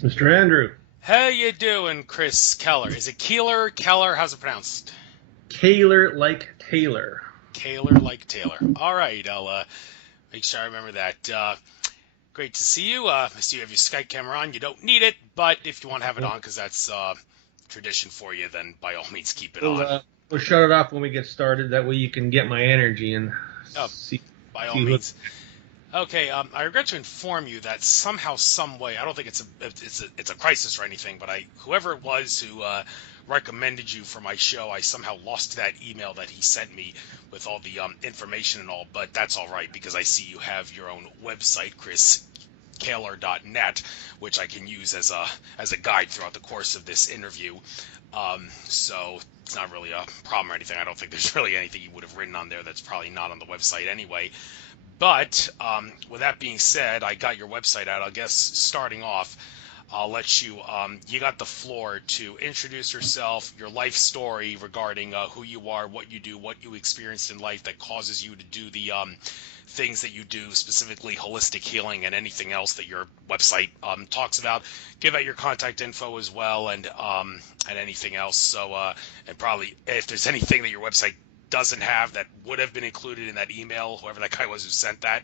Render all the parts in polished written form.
Mr. Andrew. How you doing, Chris Keller? Is it Keeler? Keller? How's it pronounced? Kaler like Taylor. Kaler like Taylor. All right, I'll make sure I remember that. Great to see you. I see you have your Skype camera on. You don't need it, but if you want to have it on because that's tradition for you, then by all means keep it We'll, on. uh, we'll shut it off when we get started. That way you can get my energy and Oh, see by all see who. means. Okay, I regret to inform you that somehow, some way, I don't think it's a crisis or anything, but whoever it was who recommended you for my show, I somehow lost that email that he sent me with all the information and all. But that's all right because I see you have your own website, chriskehler.net, which I can use as a guide throughout the course of this interview. So it's not really a problem or anything. I don't think there's really anything you would have written on there that's probably not on the website anyway. But with that being said, I got your website out. I guess starting off, I'll let you, you got the floor to introduce yourself, your life story regarding who you are, what you do, what you experienced in life that causes you to do the things that you do, specifically holistic healing and anything else that your website talks about. Give out your contact info as well and anything else. So, and probably if there's anything that your website doesn't have that would have been included in that email, whoever that guy was who sent that.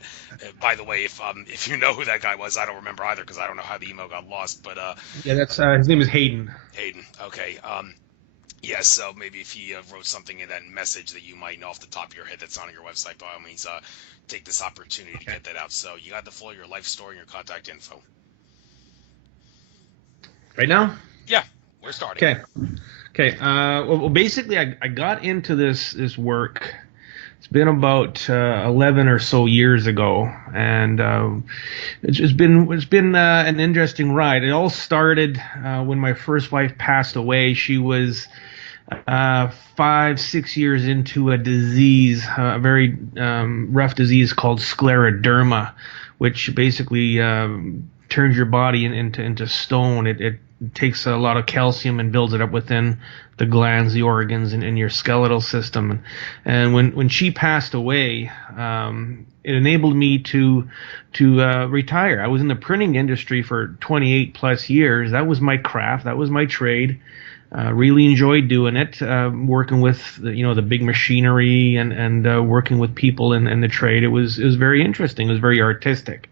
By the way, if you know who that guy was, I don't remember either because I don't know how the email got lost. But Yeah, that's his name is Hayden. Hayden, okay, yeah. So maybe if he wrote something in that message that you might know off the top of your head that's on your website, by all means, take this opportunity to get that out. So you got the floor, your life story, and your contact info. Right now? Yeah, we're starting. Okay. Okay. Well, basically, I got into this work. It's been about 11 or so years ago, and it's been an interesting ride. It all started when my first wife passed away. She was 5, 6 years into a disease, a very rough disease called scleroderma, which basically turns your body into stone. It takes a lot of calcium and builds it up within the glands, the organs, and in your skeletal system. And when she passed away, it enabled me to retire. I was in the printing industry for 28 plus years. That was my craft. That was my trade. Really enjoyed doing it, working with the big machinery and working with people in the trade. It was very interesting. It was very artistic.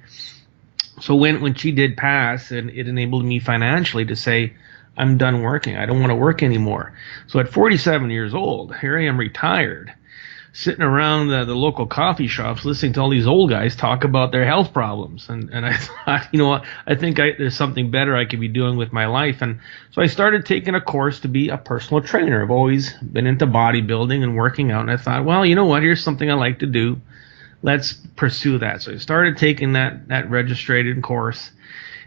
So when she did pass, and it enabled me financially to say, I'm done working. I don't want to work anymore. So at 47 years old, here I am retired, sitting around the local coffee shops listening to all these old guys talk about their health problems. And I thought, what, I think there's something better I could be doing with my life. And so I started taking a course to be a personal trainer. I've always been into bodybuilding and working out. And I thought, well, you know what, here's something I like to do. Let's pursue that. So I started taking that registered course.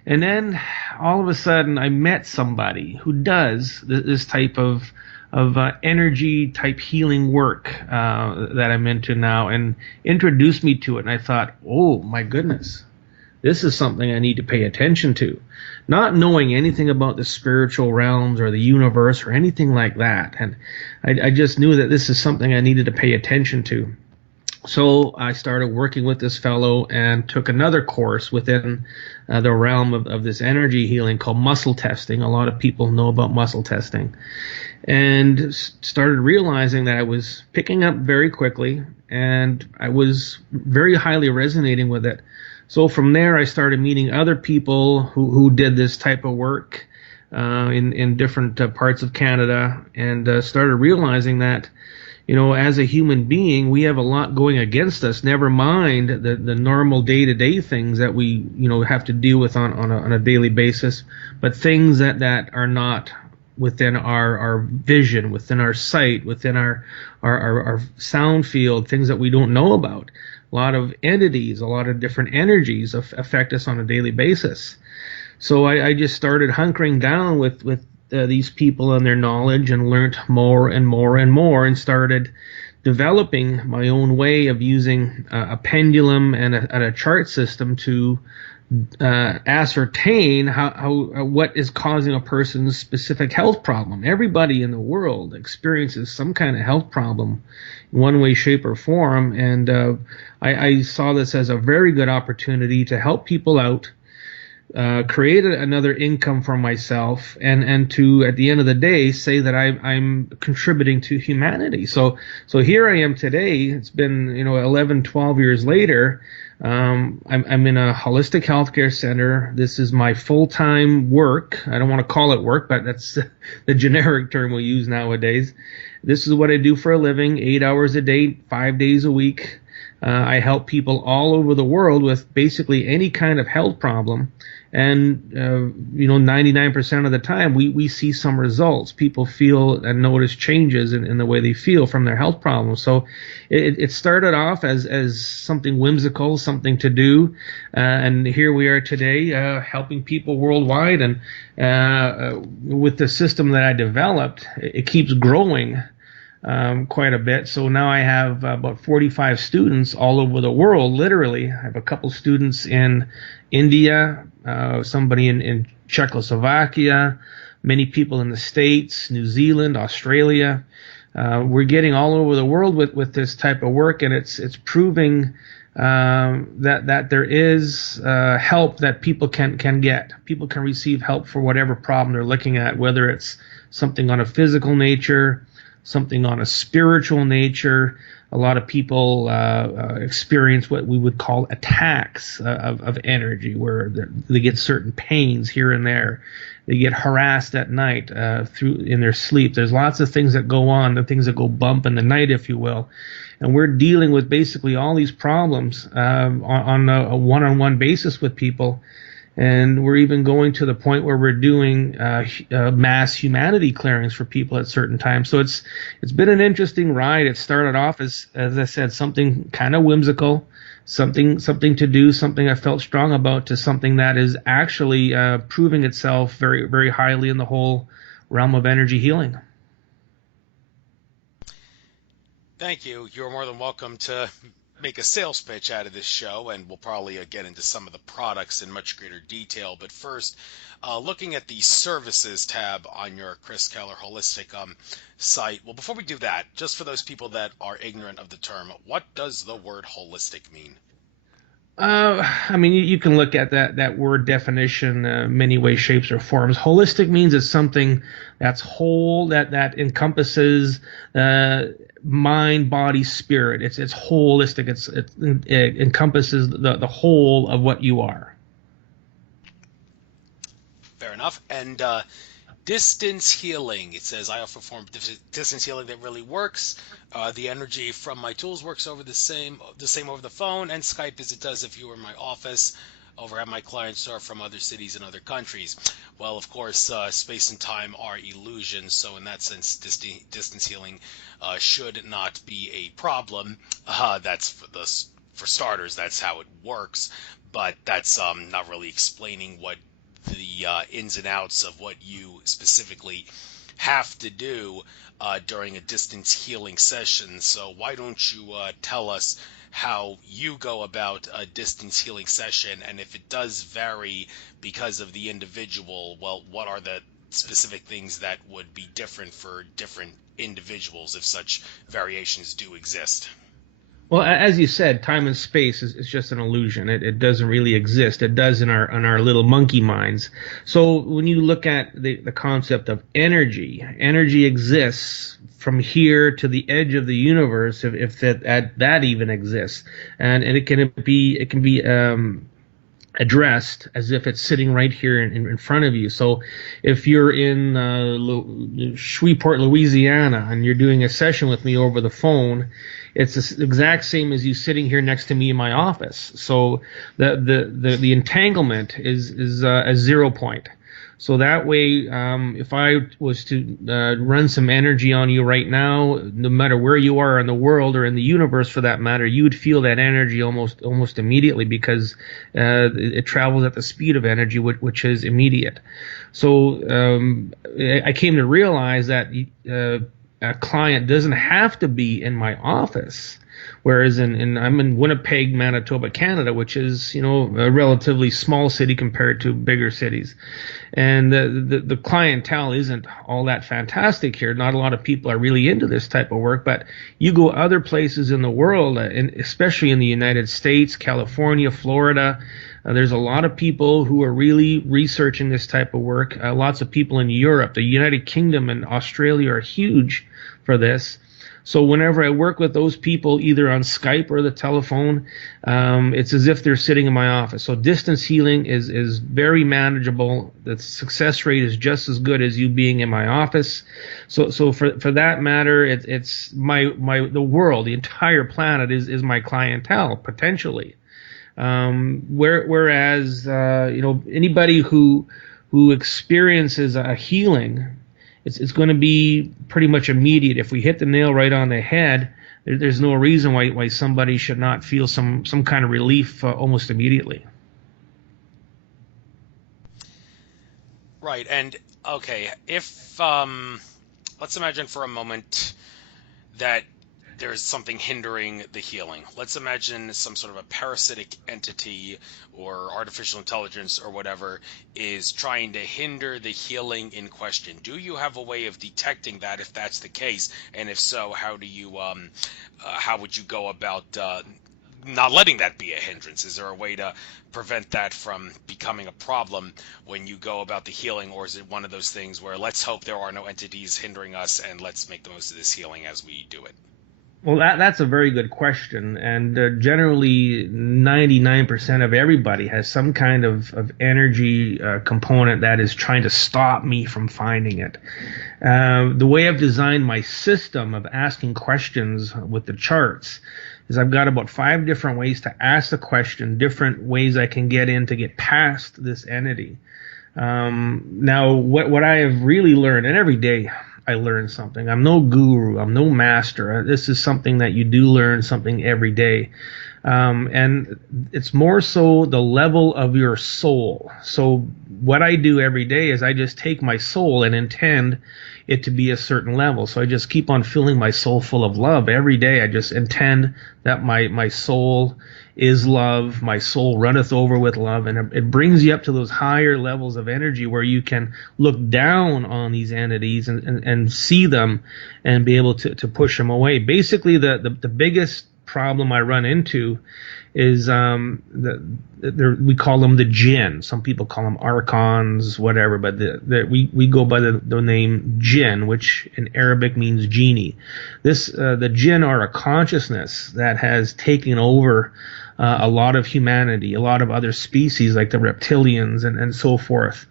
And then all of a sudden I met somebody who does this type of energy type healing work that I'm into now, and introduced me to it. And I thought, oh my goodness, this is something I need to pay attention to. Not knowing anything about the spiritual realms or the universe or anything like that. And I just knew that this is something I needed to pay attention to. So I started working with this fellow and took another course within the realm of this energy healing called muscle testing. A lot of people know about muscle testing. And started realizing that I was picking up very quickly, and I was very highly resonating with it. So from there, I started meeting other people who did this type of work in different parts of Canada, and started realizing that as a human being, we have a lot going against us. Never mind the normal day-to-day things that we have to deal with on a daily basis, but things that are not within our vision, within our sight, within our sound field, things that we don't know about. A lot of entities, a lot of different energies affect us on a daily basis. So I just started hunkering down with these people and their knowledge, and learned more and more and more, and started developing my own way of using a pendulum and a chart system to ascertain what is causing a person's specific health problem. Everybody in the world experiences some kind of health problem in one way, shape, or form, and I saw this as a very good opportunity to help people out create another income for myself, and to at the end of the day say that I'm contributing to humanity. So here I am today. It's been 11, 12 years later. I'm in a holistic healthcare center. This is my full-time work. I don't want to call it work, but that's the generic term we use nowadays. This is what I do for a living, 8 hours a day, 5 days a week. I help people all over the world with basically any kind of health problem. And, 99% of the time we see some results. People feel and notice changes in the way they feel from their health problems. So it started off as something whimsical, something to do. And here we are today, helping people worldwide. And with the system that I developed, it keeps growing. Quite a bit. So now I have about 45 students all over the world, literally. I have a couple students in India, somebody in Czechoslovakia, many people in the States, New Zealand, Australia. We're getting all over the world with this type of work, and it's proving that there is help that people can get. People can receive help for whatever problem they're looking at, whether it's something on a physical nature, something on a spiritual nature. A lot of people experience what we would call attacks of energy, where they get certain pains here and there. They get harassed at night in their sleep. There's lots of things that go on, the things that go bump in the night, if you will. And we're dealing with basically all these problems on a one-on-one basis with people. And we're even going to the point where we're doing mass humanity clearings for people at certain times. So it's been an interesting ride. It started off as I said, something kind of whimsical, something to do, something I felt strong about, to something that is actually proving itself very, very highly in the whole realm of energy healing. Thank you. You're more than welcome to make a sales pitch out of this show, and we'll probably get into some of the products in much greater detail. But first, looking at the services tab on your Chris Kehler Holistic site. Well, before we do that, just for those people that are ignorant of the term, what does the word holistic mean? I mean, you can look at that word definition many ways, shapes, or forms. Holistic means it's something that's whole, that encompasses mind, body, spirit. It's holistic. It encompasses the whole of what you are. Fair enough. And distance healing. It says I offer form distance healing that really works. The energy from my tools works over the same over the phone and Skype as it does if you were in my office, over at my clients, or from other cities and other countries. Well, of course, space and time are illusions, so in that sense, distance healing should not be a problem. That's for starters, that's how it works, but that's not really explaining what the ins and outs of what you specifically have to do during a distance healing session. So why don't you tell us how you go about a distance healing session, and if it does vary because of the individual, well, what are the specific things that would be different for different individuals if such variations do exist? Well, as you said, time and space is just an illusion. It doesn't really exist. It does in our little monkey minds. So when you look at the concept of energy exists from here to the edge of the universe, if that even exists, and it can be addressed as if it's sitting right here in front of you. So if you're in Shreveport, Louisiana, and you're doing a session with me over the phone, it's the exact same as you sitting here next to me in my office. So the entanglement is a 0 point. So that way, if I was to run some energy on you right now, no matter where you are in the world or in the universe for that matter, you would feel that energy almost immediately, because it travels at the speed of energy, which is immediate. So I came to realize that a client doesn't have to be in my office. Whereas I'm in Winnipeg, Manitoba, Canada, which is, a relatively small city compared to bigger cities. And the clientele isn't all that fantastic here. Not a lot of people are really into this type of work, but you go other places in the world, and especially in the United States, California, Florida, There's a lot of people who are really researching this type of work. Lots of people in Europe, the United Kingdom, and Australia are huge for this. So whenever I work with those people, either on Skype or the telephone, it's as if they're sitting in my office. So distance healing is very manageable. The success rate is just as good as you being in my office. So for that matter, it's the world, the entire planet is my clientele potentially. Whereas anybody who experiences a healing, it's going to be pretty much immediate. If we hit the nail right on the head, there's no reason why somebody should not feel some kind of relief almost immediately. Right. And okay, if let's imagine for a moment that there's something hindering the healing. Let's imagine some sort of a parasitic entity or artificial intelligence or whatever is trying to hinder the healing in question. Do you have a way of detecting that if that's the case? And if so, how would you go about not letting that be a hindrance? Is there a way to prevent that from becoming a problem when you go about the healing, or is it one of those things where let's hope there are no entities hindering us and let's make the most of this healing as we do it? Well, that's a very good question, and generally 99% of everybody has some kind of energy component that is trying to stop me from finding it. The way I've designed my system of asking questions with the charts is I've got about 5 different ways to ask the question, different ways I can get in to get past this entity. Now, what I have really learned, and every day I learn something. I'm no guru. I'm no master. This is something that you do learn something every day. And it's more so the level of your soul. So what I do every day is I just take my soul and intend it to be a certain level. So I just keep on filling my soul full of love every day. I just intend that my soul is love. My soul runneth over with love. And it brings you up to those higher levels of energy where you can look down on these entities and see them and be able to push them away. Basically, the biggest problem I run into is we call them the jinn. Some people call them archons, whatever, but we go by the name jinn, which in Arabic means genie. The jinn are a consciousness that has taken over a lot of humanity, a lot of other species like the reptilians and so forth.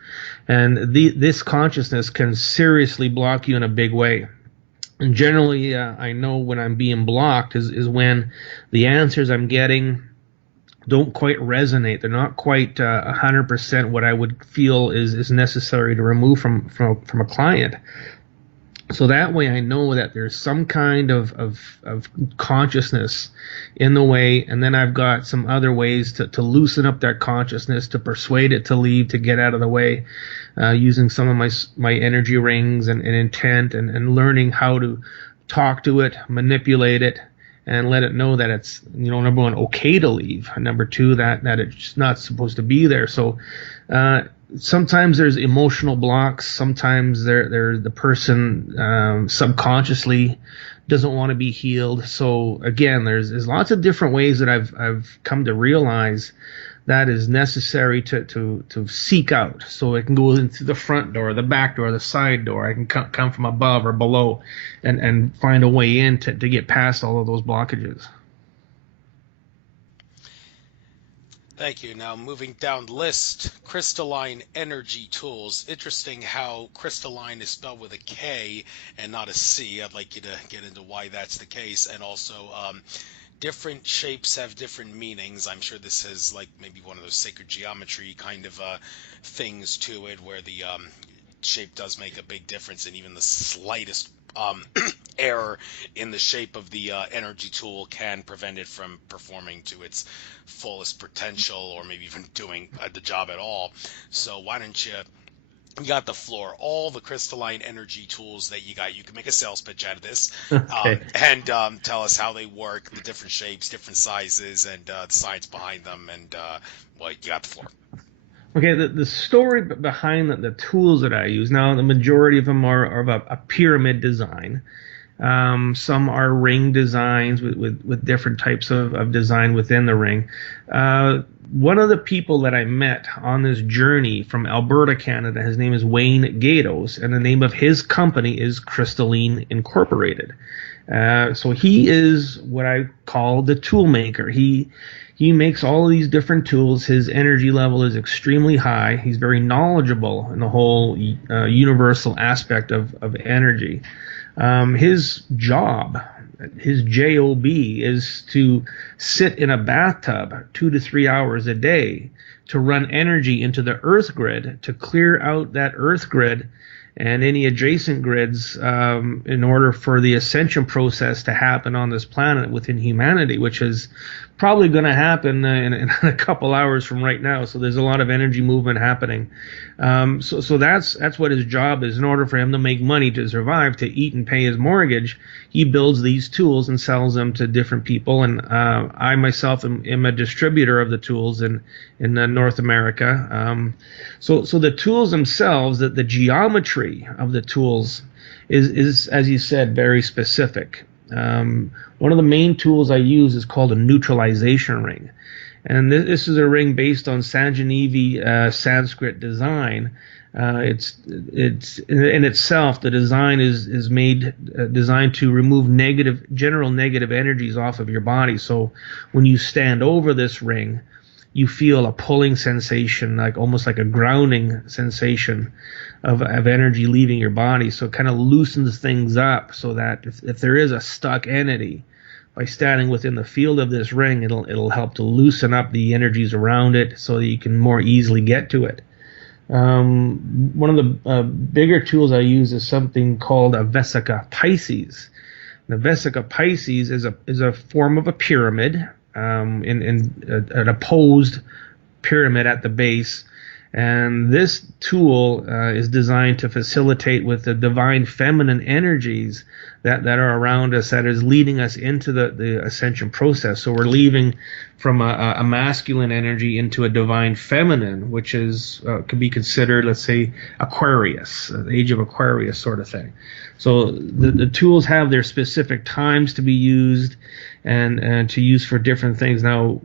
And this consciousness can seriously block you in a big way. And generally, I know when I'm being blocked is when the answers I'm getting don't quite resonate. They're not quite 100% what I would feel is necessary to remove from a client. So that way I know that there's some kind of consciousness in the way, and then I've got some other ways to loosen up that consciousness, to persuade it to leave, to get out of the way, using some of my energy rings and intent and learning how to talk to it, manipulate it, and let it know that it's, number one, okay to leave, and number two, that it's not supposed to be there. So sometimes there's emotional blocks. Sometimes the person subconsciously doesn't want to be healed. So again, there's lots of different ways that I've come to realize that is necessary to seek out. So it can go into the front door, the back door, the side door. I can come from above or below and find a way in to get past all of those blockages. Thank you. Now moving down the list, Crystalline Energy Tools. Interesting how crystalline is spelled with a K and not a C. I'd like you to get into why that's the case. And also different shapes have different meanings. I'm sure this is like maybe one of those sacred geometry kind of things to it, where the shape does make a big difference, and even the slightest error in the shape of the energy tool can prevent it from performing to its fullest potential, or maybe even doing the job at all. So why don't you got the floor, all the crystalline energy tools that you got. You can make a sales pitch out of this. Okay. And tell us how they work, the different shapes, different sizes, and the science behind them, and well, you got the floor. Okay, the story behind the tools that I use, now the majority of them are of a pyramid design. Some are ring designs with different types of design within the ring. one of the people that I met on this journey from Alberta, Canada, his name is Wayne Gatos, and the name of his company is Crystalline Incorporated. So he is what I call the tool maker. He makes all of these different tools. His energy level is extremely high. He's very knowledgeable in the whole universal aspect of energy. His job, his job, is to sit in a bathtub 2 to 3 hours a day to run energy into the earth grid, to clear out that earth grid and any adjacent grids, in order for the ascension process to happen on this planet within humanity, which is probably going to happen in a couple hours from right now. So there's a lot of energy movement happening. So that's what his job is. In order for him to make money, to survive, to eat and pay his mortgage, he builds these tools and sells them to different people. And I myself am a distributor of the tools in North America. So the tools themselves, the geometry of the tools is, as you said, very specific. One of the main tools I use is called a neutralization ring. And this is a ring based on Sanjanivi Sanskrit design. It's in itself, the design is made designed to remove general negative energies off of your body. So when you stand over this ring, you feel a pulling sensation, like almost like a grounding sensation of energy leaving your body. So it kind of loosens things up, so that if there is a stuck entity, by standing within the field of this ring, it'll help to loosen up the energies around it so that you can more easily get to it. One of the bigger tools I use is something called a Vesica Pisces. The Vesica Pisces is a form of a pyramid, in an opposed pyramid at the base. And this tool is designed to facilitate with the divine feminine energies that are around us, that is leading us into the ascension process. So we're leaving from a masculine energy into a divine feminine, which is could be considered, let's say, Aquarius, the age of Aquarius sort of thing. So the tools have their specific times to be used and to use for different things. Now,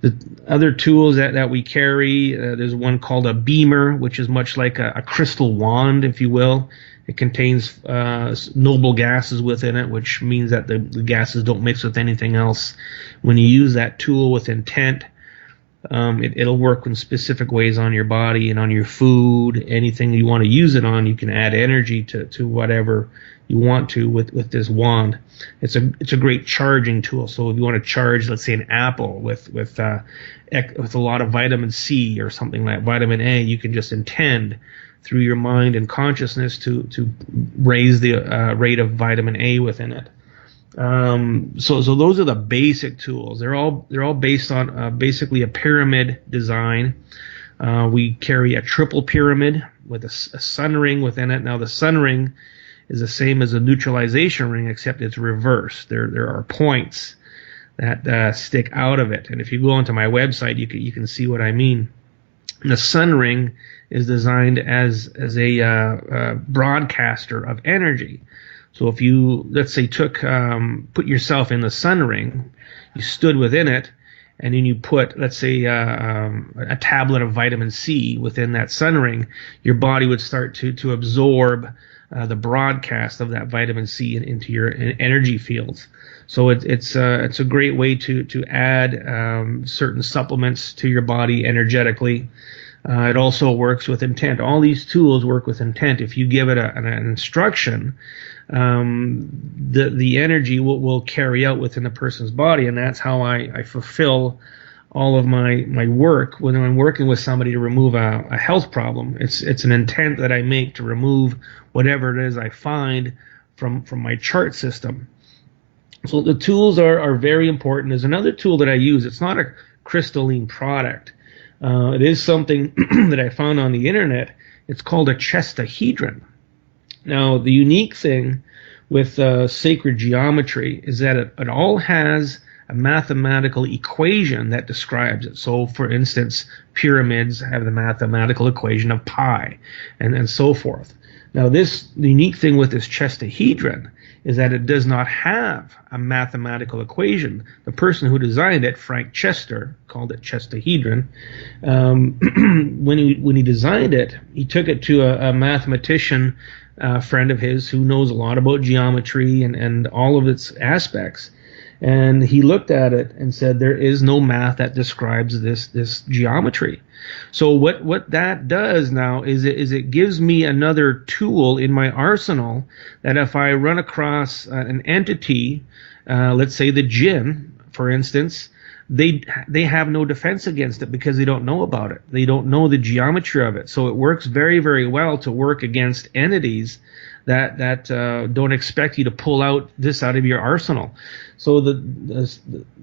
the other tools that we carry, there's one called a beamer, which is much like a crystal wand, if you will. It contains noble gases within it, which means that the gases don't mix with anything else. When you use that tool with intent, it'll work in specific ways on your body and on your food. Anything you want to use it on, you can add energy to whatever you want to with this wand. It's a great charging tool. So if you want to charge, let's say, an apple with a lot of vitamin C or something like vitamin A, you can just intend through your mind and consciousness to raise the rate of vitamin A within it. So those are the basic tools. They're all based on basically a pyramid design. We carry a triple pyramid with a sun ring within it. Now the sun ring is the same as a neutralization ring, except it's reversed. There are points that stick out of it, and if you go onto my website, you can see what I mean. And the sun ring is designed as a broadcaster of energy. So if you, let's say, put yourself in the sun ring, you stood within it, and then you put, let's say, a tablet of vitamin C within that sun ring, your body would start to absorb the broadcast of that vitamin C into your energy fields. So it's a great way to add certain supplements to your body energetically. It also works with intent. All these tools work with intent. If you give it an instruction, the energy will carry out within the person's body, and that's how I fulfill all of my work when I'm working with somebody to remove a health problem. It's an intent that I make to remove whatever it is I find from my chart system. So the tools are very important. There's another tool that I use. It's not a crystalline product. It is something that I found on the internet. It's called a chestahedron. Now, the unique thing with sacred geometry is that it all has a mathematical equation that describes it. So, for instance, pyramids have the mathematical equation of pi, and so forth. Now, the unique thing with this chestahedron is that it does not have a mathematical equation. The person who designed it, Frank Chester, called it chestahedron. When he designed it, he took it to a mathematician friend of his who knows a lot about geometry and all of its aspects. And he looked at it and said, there is no math that describes this geometry. So what that does now is it gives me another tool in my arsenal that if I run across an entity, let's say the jinn, for instance, they have no defense against it because they don't know about it. They don't know the geometry of it. So it works very, very well to work against entities that don't expect you to pull this out of your arsenal. So the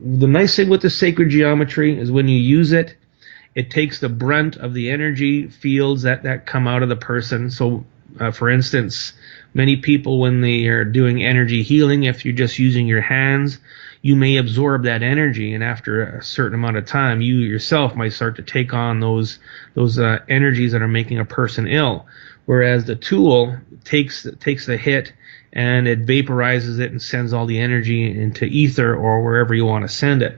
nice thing with the sacred geometry is when you use it, it takes the brunt of the energy fields that come out of the person. So, for instance, many people, when they are doing energy healing, if you're just using your hands, you may absorb that energy, and after a certain amount of time, you yourself might start to take on those energies that are making a person ill. Whereas the tool takes the hit and it vaporizes it and sends all the energy into ether or wherever you want to send it.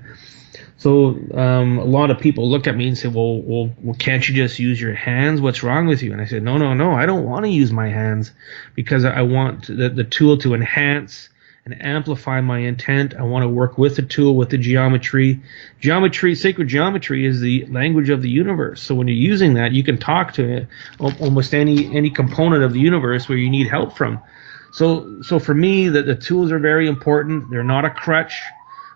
So a lot of people look at me and say, well, can't you just use your hands? What's wrong with you? And I said, no, I don't want to use my hands because I want the tool to enhance and amplify my intent. I want to work with the tool, with the geometry. Sacred geometry is the language of the universe. So when you're using that, you can talk to almost any component of the universe where you need help from. So for me, the tools are very important. They're not a crutch.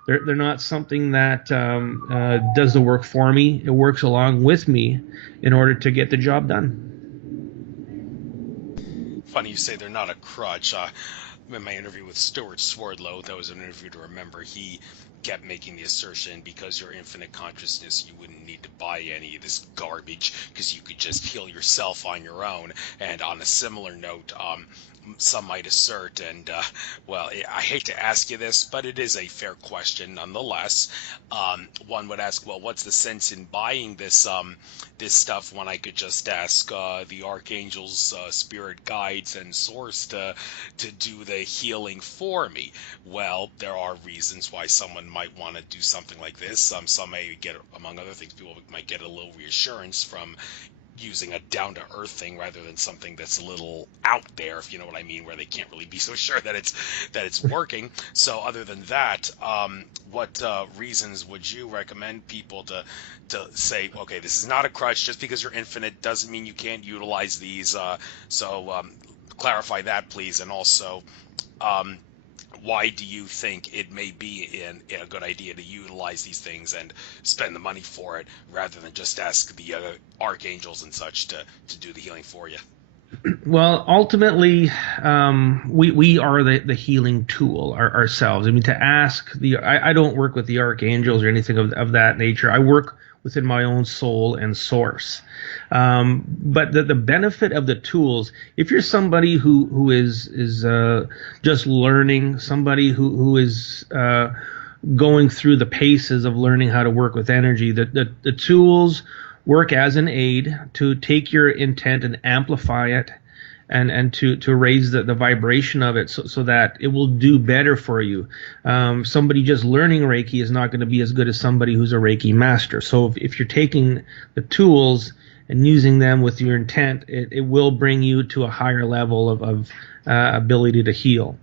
They're not something that does the work for me. It works along with me in order to get the job done. Funny you say they're not a crutch. In my interview with Stuart Swerdlow, that was an interview to remember, he kept making the assertion, because you're infinite consciousness, you wouldn't need to buy any of this garbage because you could just heal yourself on your own. And on a similar note, some might assert, and well, I hate to ask you this, but it is a fair question nonetheless. One would ask, well, what's the sense in buying this stuff when I could just ask the archangels, spirit guides, and source to do the healing for me? Well, there are reasons why someone might want to do something like this. Some may get, among other things, people might get a little reassurance from using a down-to-earth thing rather than something that's a little out there, if you know what I mean, where they can't really be so sure that it's working. So other than that, what reasons would you recommend people to say, okay, this is not a crutch? Just because you're infinite doesn't mean you can't utilize these. So clarify that, please. And also, why do you think it may be a good idea to utilize these things and spend the money for it rather than just ask the archangels and such to do the healing for you? Well, ultimately, we are the healing tool ourselves. I mean, to ask I don't work with the archangels or anything of that nature. I work within my own soul and source. But the benefit of the tools, if you're somebody who is just learning, somebody who is going through the paces of learning how to work with energy, the tools work as an aid to take your intent and amplify it and to raise the vibration of it so that it will do better for you. Somebody just learning Reiki is not going to be as good as somebody who's a Reiki master. So if you're taking the tools and using them with your intent, it will bring you to a higher level of ability to heal.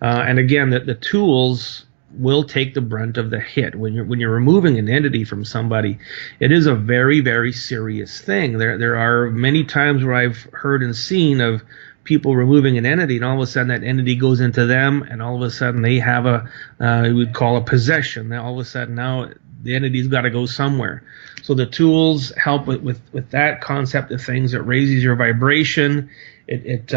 And again, the tools will take the brunt of the hit. When you're removing an entity from somebody, it is a very, very serious thing. There are many times where I've heard and seen of people removing an entity, and all of a sudden that entity goes into them, and all of a sudden they have we would call a possession. Now all of a sudden now the entity's got to go somewhere. So the tools help with that concept of things. It raises your vibration. It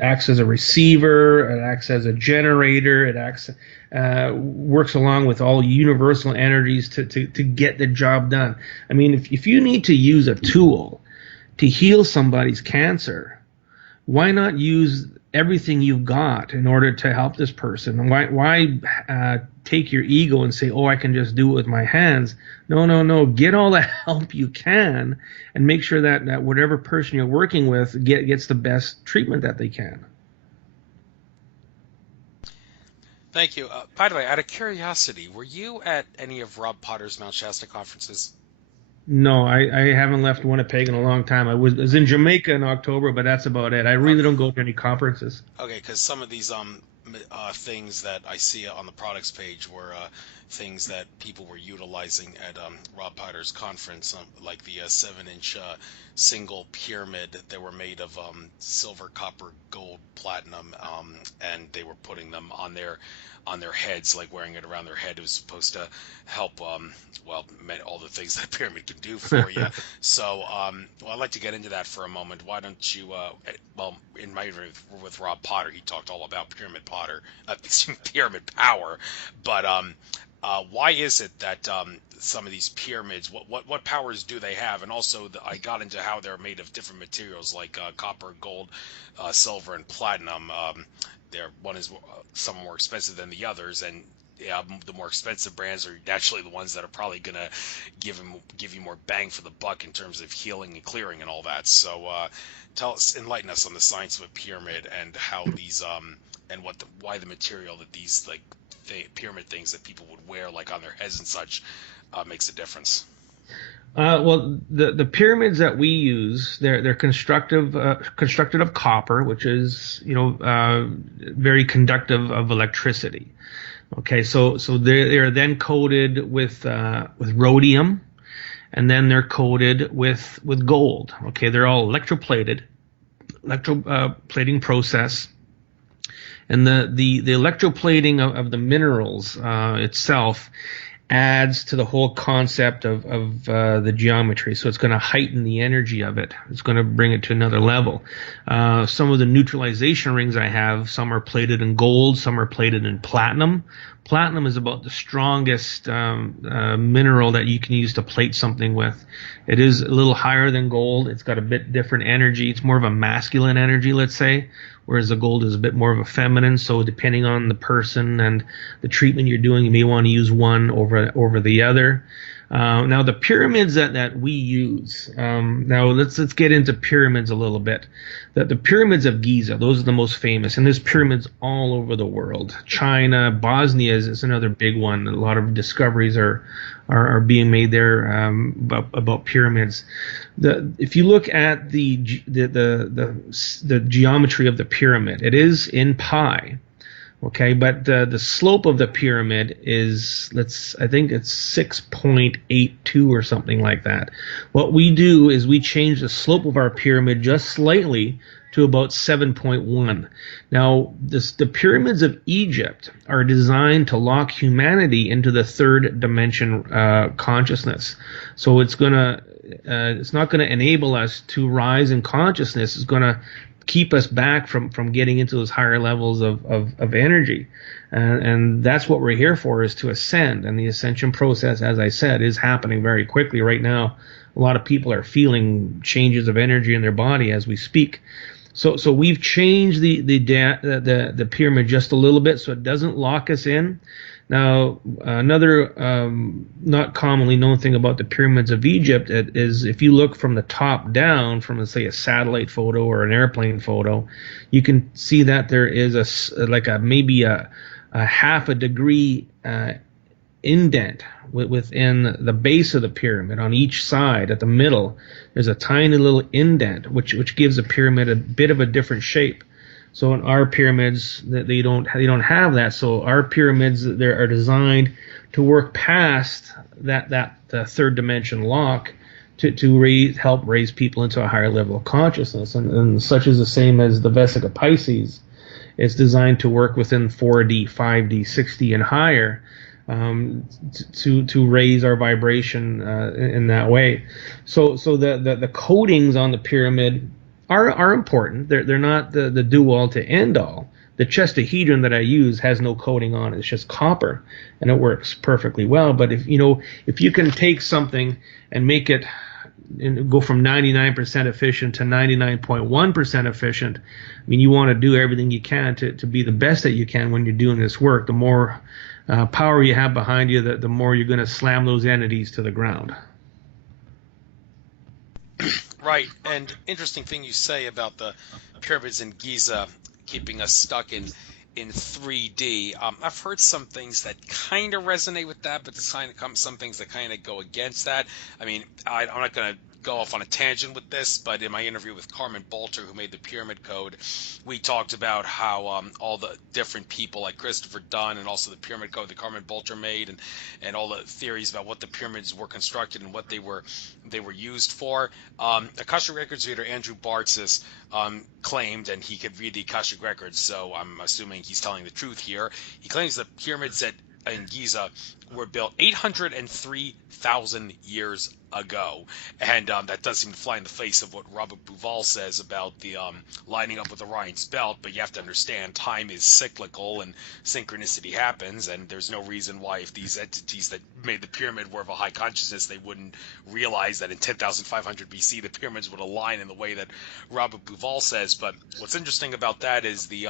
acts as a receiver. It acts as a generator. It works along with all universal energies to get the job done. I mean, if you need to use a tool to heal somebody's cancer, why not use everything you've got in order to help this person? Why take your ego and say, oh, I can just do it with my hands? No. Get all the help you can and make sure that whatever person you're working with gets the best treatment that they can. Thank you. By the way, out of curiosity, were you at any of Rob Potter's Mount Shasta conferences? No, I haven't left Winnipeg in a long time. I was in Jamaica in October, but that's about it. I really Okay. don't go to any conferences. Okay, because some of these things that I see on the products page were things that people were utilizing at Rob Potter's conference, like the 7-inch single pyramid that were made of silver, copper, gold, platinum, and they were putting them on their heads, like wearing it around their head. It was supposed to help, all the things that a pyramid can do for you. So, well, I'd like to get into that for a moment. Why don't you, in my interview with Rob Potter, he talked all about pyramid power. But why is it that some of these pyramids, what powers do they have? And also, I got into how they're made of different materials like copper, gold, silver, and platinum. One is some more expensive than the others, and yeah, the more expensive brands are naturally the ones that are probably gonna give you more bang for the buck in terms of healing and clearing and all that. So, enlighten us on the science of a pyramid and how these and why the material that these like pyramid things that people would wear like on their heads and such makes a difference. Well, the pyramids that we use, they're constructed of copper, which is very conductive of electricity. Okay, so they're then coated with rhodium, and then they're coated with gold. Okay, they're all electroplating process, and the electroplating of the minerals itself adds to the whole concept of the geometry. So it's going to heighten the energy of it. It's going to bring it to another level. Some of the neutralization rings I have, some are plated in gold, some are plated in platinum. Platinum is about the strongest mineral that you can use to plate something with. It is a little higher than gold. It's got a bit different energy. It's more of a masculine energy, let's say, whereas the gold is a bit more of a feminine. So depending on the person and the treatment you're doing, you may want to use one over the other. Now the pyramids that we use. Now let's get into pyramids a little bit. The pyramids of Giza, those are the most famous, and there's pyramids all over the world. China, Bosnia is another big one. A lot of discoveries are being made there about pyramids. If you look at the geometry of the pyramid, it is in pi. Okay, but the slope of the pyramid is I think it's 6.82 or something like that. What we do is we change the slope of our pyramid just slightly to about 7.1. Now, the pyramids of Egypt are designed to lock humanity into the third dimension consciousness. So it's not gonna enable us to rise in consciousness. It's gonna keep us back from getting into those higher levels of energy. And that's what we're here for, is to ascend. And the ascension process, as I said, is happening very quickly right now. A lot of people are feeling changes of energy in their body as we speak. So we've changed the pyramid just a little bit so it doesn't lock us in. Now, another not commonly known thing about the pyramids of Egypt is if you look from the top down, from, let's say, a satellite photo or an airplane photo, you can see that there is maybe a half a degree indent within the base of the pyramid. On each side, at the middle, there's a tiny little indent, which gives the pyramid a bit of a different shape. So in our pyramids, they don't have that. So our pyramids are designed to work past that third dimension lock to help raise people into a higher level of consciousness. And such is the same as the Vesica Pisces. It's designed to work within 4D, 5D, 6D, and higher, to raise our vibration in that way. So the coatings on the pyramid are important. They're not the do all to end all. The chestahedron that I use has no coating on it. It's just copper, and it works perfectly well. But if you can take something and make it and go from 99% efficient to 99.1% efficient, I mean, you want to do everything you can to be the best that you can when you're doing this work. The more power you have behind you, the more you're going to slam those entities to the ground. Right, and interesting thing you say about the pyramids in Giza keeping us stuck in in 3D. I've heard some things that kind of resonate with that, but there's some things that kind of go against that. I mean, I'm not going to go off on a tangent with this, but in my interview with Carmen Bolter, who made the Pyramid Code, we talked about how all the different people like Christopher Dunn and also the Pyramid Code that Carmen Bolter made, and all the theories about what the pyramids were constructed and what they were used for. Akashic Records reader Andrew Bartzis claimed, and he could read the Akashic Records, so I'm assuming he's telling the truth here. He claims the pyramids in Giza were built 803,000 years ago, and that does seem to fly in the face of what Robert Bouval says about the lining up with Orion's belt. But you have to understand, time is cyclical and synchronicity happens, and there's no reason why, if these entities that made the pyramid were of a high consciousness, they wouldn't realize that in 10,500 BC the pyramids would align in the way that Robert Bouval says. But what's interesting about that is the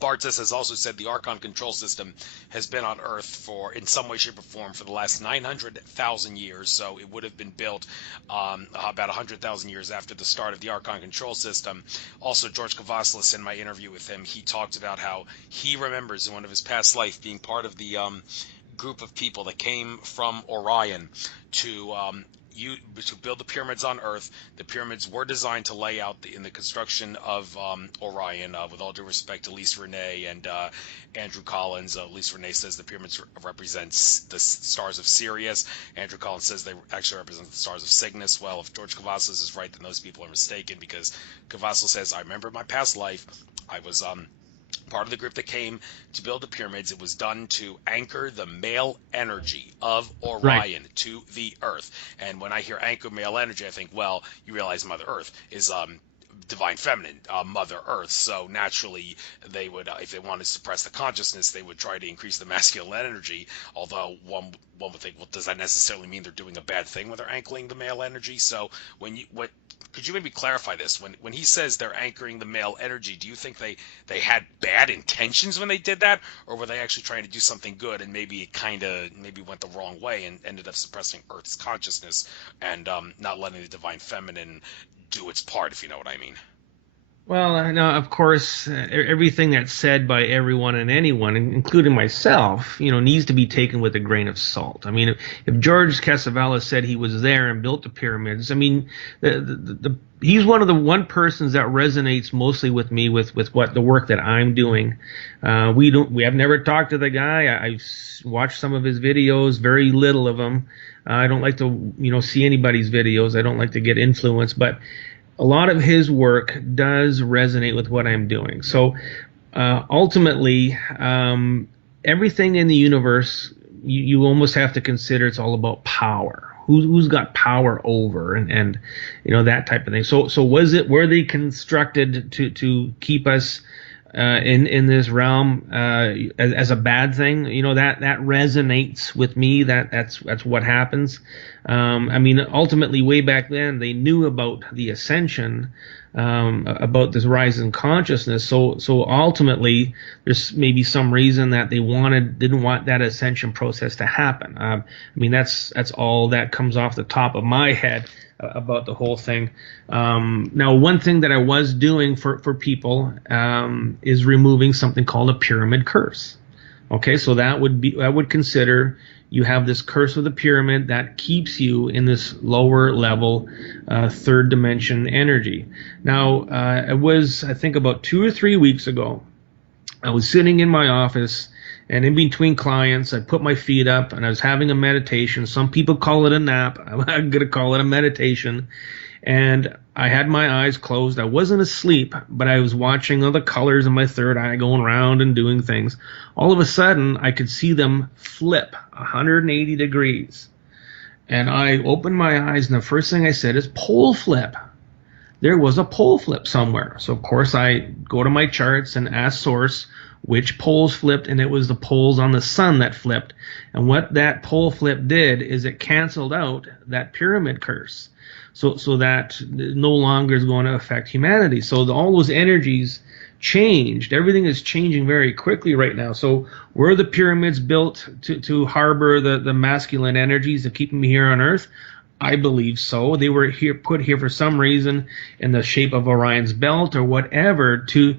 Bartzis has also said the Archon control system has been on Earth in some way, shape, or form for the last 900,000 years. So it would have been built about 100,000 years after the start of the Archon control system. Also, George Kavaslis, in my interview with him, he talked about how he remembers in one of his past life being part of the group of people that came from Orion to build the pyramids on Earth. The pyramids were designed to lay out in the construction of Orion, with all due respect to Lisa Renee and Andrew Collins. Lisa Renee says the pyramids represents the stars of Sirius. Andrew Collins says they actually represent the stars of Cygnus. Well, if George Kavaslis is right, then those people are mistaken, because Kavaslis says, I remember my past life, I was part of the group that came to build the pyramids. It was done to anchor the male energy of Orion to the Earth. And when I hear anchor male energy, I think, well, you realize Mother Earth is divine feminine, Mother Earth. So naturally, they would, if they wanted to suppress the consciousness, they would try to increase the masculine energy. Although one would think, well, does that necessarily mean they're doing a bad thing when they're anchoring the male energy? So could you maybe clarify this? When he says they're anchoring the male energy, do you think they had bad intentions when they did that, or were they actually trying to do something good, and maybe it maybe went the wrong way and ended up suppressing Earth's consciousness and not letting the divine feminine do its part, if you know what I mean? Well, no, of course, everything that's said by everyone and anyone, including myself, needs to be taken with a grain of salt. I mean, if George Casavella said he was there and built the pyramids, I mean, he's one of the one persons that resonates mostly with me with what the work that I'm doing. We have never talked to the guy. I've watched some of his videos, very little of them. I don't like to, see anybody's videos. I don't like to get influenced, but a lot of his work does resonate with what I'm doing. So ultimately, everything in the universe, you almost have to consider it's all about power. Who's got power over and that type of thing. So were they constructed to keep us in this realm as a bad thing? That resonates with me. That's what happens. I mean, ultimately, way back then, they knew about the ascension, about this rise in consciousness. So ultimately, there's maybe some reason that they didn't want that ascension process to happen. I mean, that's all that comes off the top of my head about the whole thing. Now, one thing that I was doing for people is removing something called a pyramid curse. Okay, so I would consider you have this curse of the pyramid that keeps you in this lower level, third dimension energy. Now, it was, I think, about 2 or 3 weeks ago. I was sitting in my office, and in between clients, I put my feet up and I was having a meditation. Some people call it a nap. I'm going to call it a meditation. And I had my eyes closed. I wasn't asleep, but I was watching all the colors in my third eye going around and doing things. All of a sudden, I could see them flip 180 degrees. And I opened my eyes, and the first thing I said is pole flip. There was a pole flip somewhere. So, of course, I go to my charts and ask Source which poles flipped, and it was the poles on the sun that flipped. And what that pole flip did is it canceled out that pyramid curse. So that no longer is going to affect humanity. So all those energies changed. Everything is changing very quickly right now. So were the pyramids built to harbor the masculine energies to keep them here on Earth? I believe so. They were put here for some reason in the shape of Orion's belt or whatever to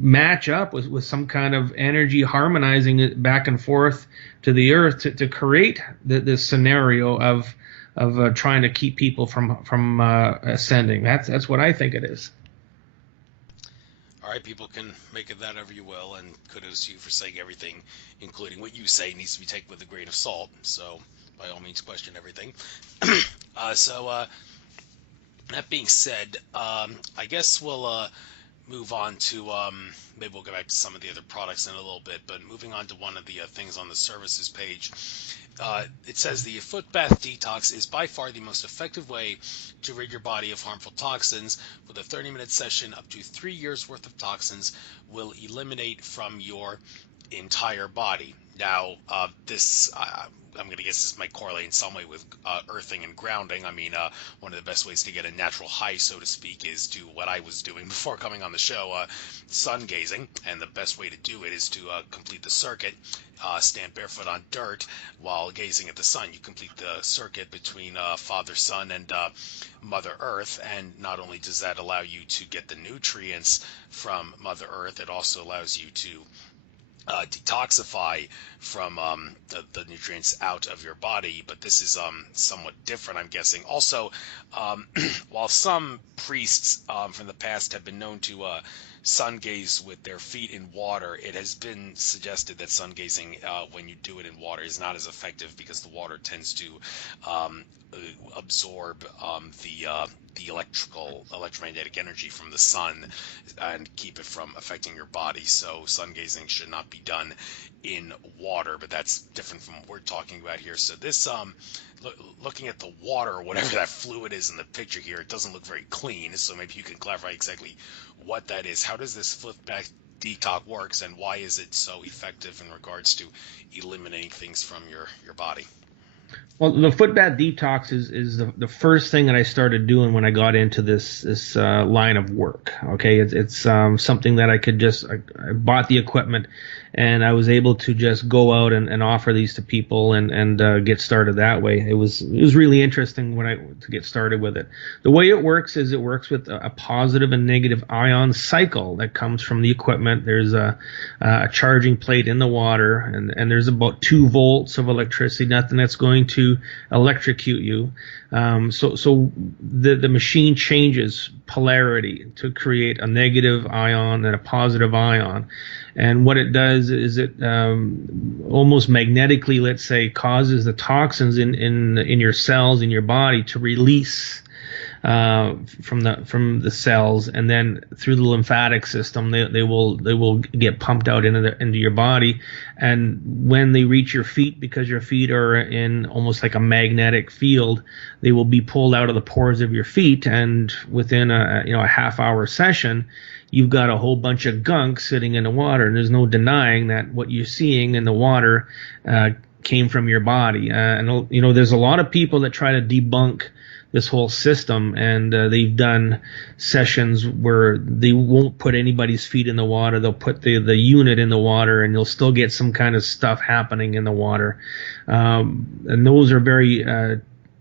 match up with some kind of energy, harmonizing it back and forth to the Earth to create this scenario of trying to keep people from ascending. That's what I think it is. All right, people can make of that however you will, and kudos to you for saying everything, including what you say, needs to be taken with a grain of salt. So, by all means, question everything. That being said, I guess we'll move on to maybe we'll go back to some of the other products in a little bit, but moving on to one of the things on the services page. It says the Footbath Detox is by far the most effective way to rid your body of harmful toxins. With a 30-minute session, up to 3 years worth of toxins will eliminate from your entire body. Now, I'm going to guess this might correlate in some way with earthing and grounding. I mean, one of the best ways to get a natural high, so to speak, is to what I was doing before coming on the show, sun gazing. And the best way to do it is to complete the circuit, stand barefoot on dirt while gazing at the sun. You complete the circuit between Father Sun and Mother Earth, and not only does that allow you to get the nutrients from Mother Earth, it also allows you to detoxify from the nutrients out of your body, but this is somewhat different, I'm guessing. Also, while some priests from the past have been known to sun gaze with their feet in water, it has been suggested that sun gazing when you do it in water is not as effective because the water tends to absorb the electromagnetic energy from the sun and keep it from affecting your body. So sun gazing should not be done in water, but that's different from what we're talking about here. So this looking at the water or whatever that fluid is in the picture here, it doesn't look very clean. So maybe you can clarify exactly what that is. How does this Footbath Detox works, and why is it so effective in regards to eliminating things from your body? Well, the Footbath Detox is the first thing that I started doing when I got into this line of work. Okay, it's something that I could I bought the equipment, and I was able to just go out and offer these to people and get started that way. It was really interesting to get started with it. The way it works is it works with a positive and negative ion cycle that comes from the equipment. There's a charging plate in the water, and there's about 2 volts of electricity, nothing that's going to electrocute you. So the machine changes polarity to create a negative ion and a positive ion. And what it does is it almost magnetically, let's say, causes the toxins in your cells in your body to release from the cells, and then through the lymphatic system they will get pumped out into your body. And when they reach your feet, because your feet are in almost like a magnetic field, they will be pulled out of the pores of your feet, and within a half-hour session, you've got a whole bunch of gunk sitting in the water, and there's no denying that what you're seeing in the water came from your body. And there's a lot of people that try to debunk this whole system, and they've done sessions where they won't put anybody's feet in the water. They'll put the unit in the water, and you'll still get some kind of stuff happening in the water. And those are very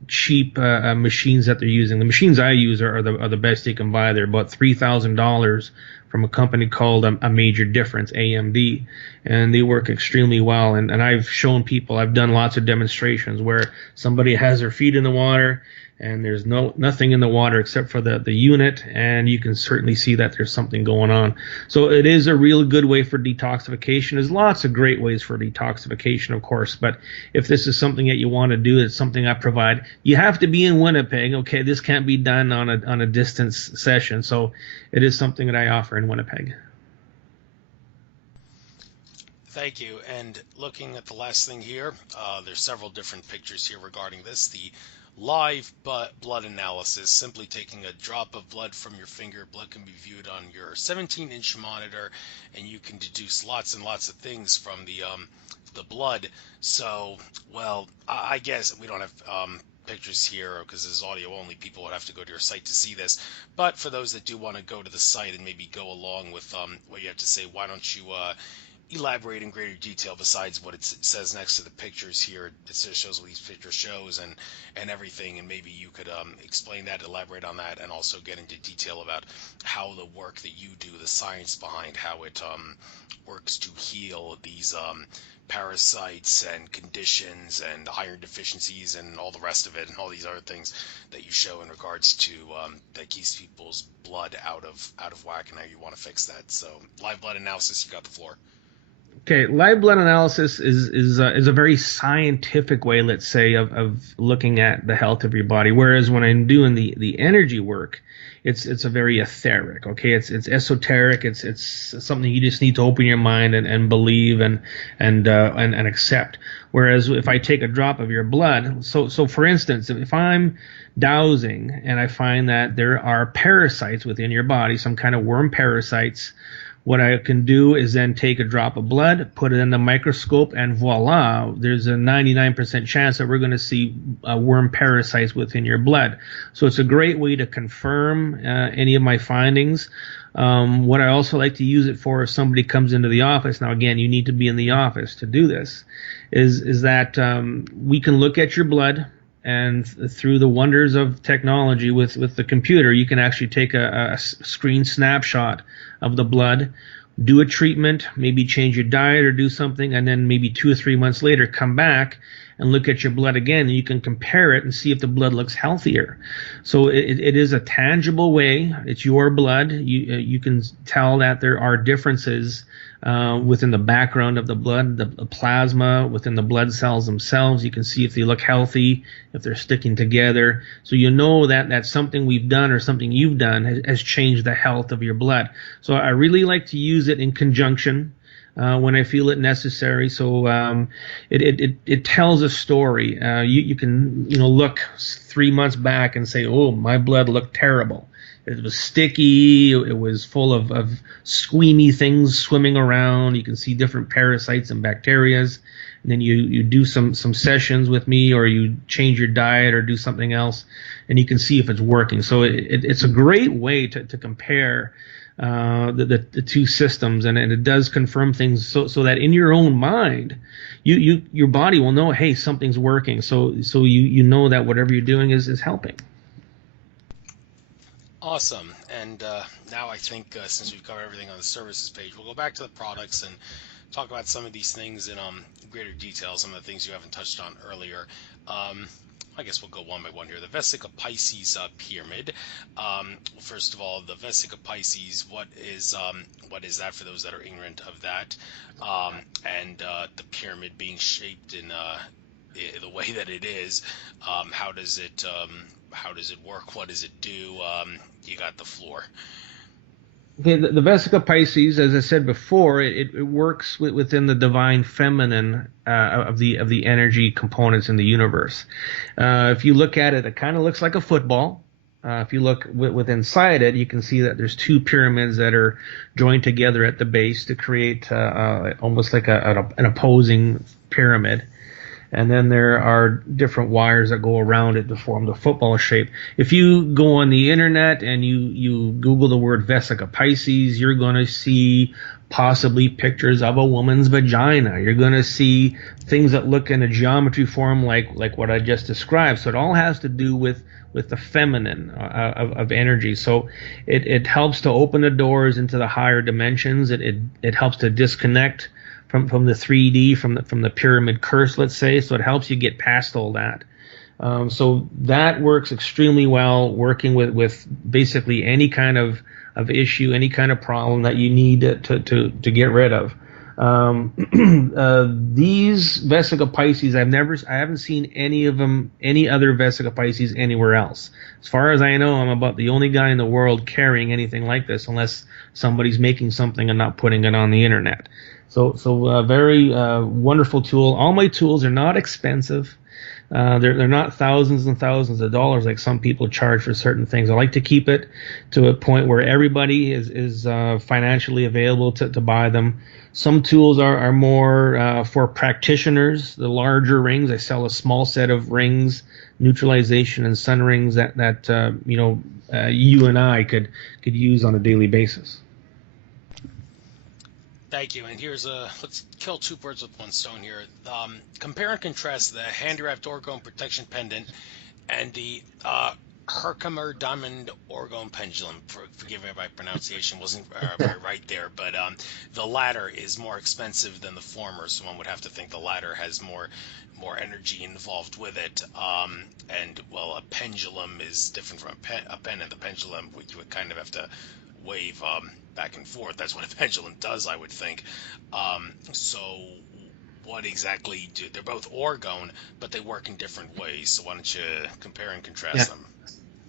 cheap machines that they're using. The machines I use are the best you can buy. They're about $3,000 from a company called A Major Difference, AMD, and they work extremely well. And I've shown people, I've done lots of demonstrations where somebody has their feet in the water, and there's nothing in the water except for the unit, and you can certainly see that there's something going on. So it is a real good way for detoxification. There's lots of great ways for detoxification, of course, but if this is something that you want to do, it's something I provide. You have to be in Winnipeg. Okay, this can't be done on a distance session, so it is something that I offer in Winnipeg. Thank you. And looking at the last thing here, there's several different pictures here regarding this. The live blood analysis, simply taking a drop of blood from your finger. Blood can be viewed on your 17-inch monitor, and you can deduce lots and lots of things from the blood. So, well, I guess we don't have pictures here because this is audio only. People would have to go to your site to see this. But for those that do want to go to the site and maybe go along with what you have to say, why don't you elaborate in greater detail besides what it says next to the pictures here. It says shows what these pictures shows and everything, and maybe you could explain that, elaborate on that, and also get into detail about how the work that you do, the science behind how it works to heal these parasites and conditions and iron deficiencies and all the rest of it, and all these other things that you show in regards to that keeps people's blood out of whack, and how you want to fix that. So live blood analysis, you got the floor. Okay, live blood analysis is a very scientific way, let's say, of looking at the health of your body. Whereas when I'm doing the energy work, it's a very etheric. Okay, it's esoteric. It's something you just need to open your mind and believe and accept. Whereas if I take a drop of your blood, so for instance, if I'm dowsing and I find that there are parasites within your body, some kind of worm parasites. What I can do is then take a drop of blood, put it in the microscope, and voila, there's a 99% chance that we're going to see worm parasites within your blood. So it's a great way to confirm any of my findings. What I also like to use it for if somebody comes into the office, now again, you need to be in the office to do this, is that we can look at your blood, and through the wonders of technology with the computer, you can actually take a screen snapshot of the blood, do a treatment, maybe change your diet or do something, and then maybe 2 or 3 months later come back and look at your blood again, and you can compare it and see if the blood looks healthier. So it is a tangible way. It's your blood. You can tell that there are differences within the background of the blood, the plasma within the blood cells themselves. You can see if they look healthy, if they're sticking together. So you know that something we've done or something you've done has changed the health of your blood. So I really like to use it in conjunction when I feel it necessary. So it tells a story. You can look 3 months back and say, oh, my blood looked terrible. It was sticky. It was full of squeamy things swimming around. You can see different parasites and bacterias. And then you do some sessions with me, or you change your diet or do something else, and you can see if it's working. So it's a great way to compare the two systems, and it does confirm things so that in your own mind, your body will know, hey, something's working. So you know that whatever you're doing is helping. Awesome. And now I think since we've covered everything on the services page, we'll go back to the products and talk about some of these things in greater detail, some of the things you haven't touched on earlier. I guess we'll go one by one here. The Vesica Pisces pyramid. First of all, the Vesica Pisces, what is that for those that are ignorant of that? And the pyramid being shaped in the way that it is, how does it work? What does it do? You got the floor. Okay, the Vesica Pisces, as I said before, it works within the divine feminine of the energy components in the universe. If you look at it, it kind of looks like a football. If you look inside it, you can see that there's two pyramids that are joined together at the base to create almost like an opposing pyramid. And then there are different wires that go around it to form the football shape. If you go on the internet and you Google the word Vesica Pisces, you're going to see possibly pictures of a woman's vagina. You're going to see things that look in a geometry form like what I just described. So it all has to do with the feminine of energy. So it helps to open the doors into the higher dimensions. It helps to disconnect from the 3D, from the pyramid curse, let's say. So it helps you get past all that. So that works extremely well, working with basically any kind of issue, any kind of problem that you need to get rid of. These Vesica Pisces, I haven't seen any other Vesica Pisces anywhere else. As far as I know, I'm about the only guy in the world carrying anything like this, unless somebody's making something and not putting it on the internet. So a very wonderful tool. All my tools are not expensive. They're not thousands and thousands of dollars like some people charge for certain things. I like to keep it to a point where everybody is financially available to buy them. Some tools are more for practitioners. The larger rings, I sell a small set of rings, neutralization and sun rings that you and I could use on a daily basis. Thank you. And let's kill two birds with one stone here. Compare and contrast the Handicraft Orgone Protection Pendant and the Herkimer Diamond Orgone Pendulum. Forgive me if my pronunciation wasn't very right there, but the latter is more expensive than the former, so one would have to think the latter has more energy involved with it. And well, a pendulum is different from a pen, and the pendulum you would kind of have to wave back and forth. That's what a pendulum does, I would think. So what exactly do they're both orgone, but they work in different ways. So why don't you compare and Yeah. contrast them?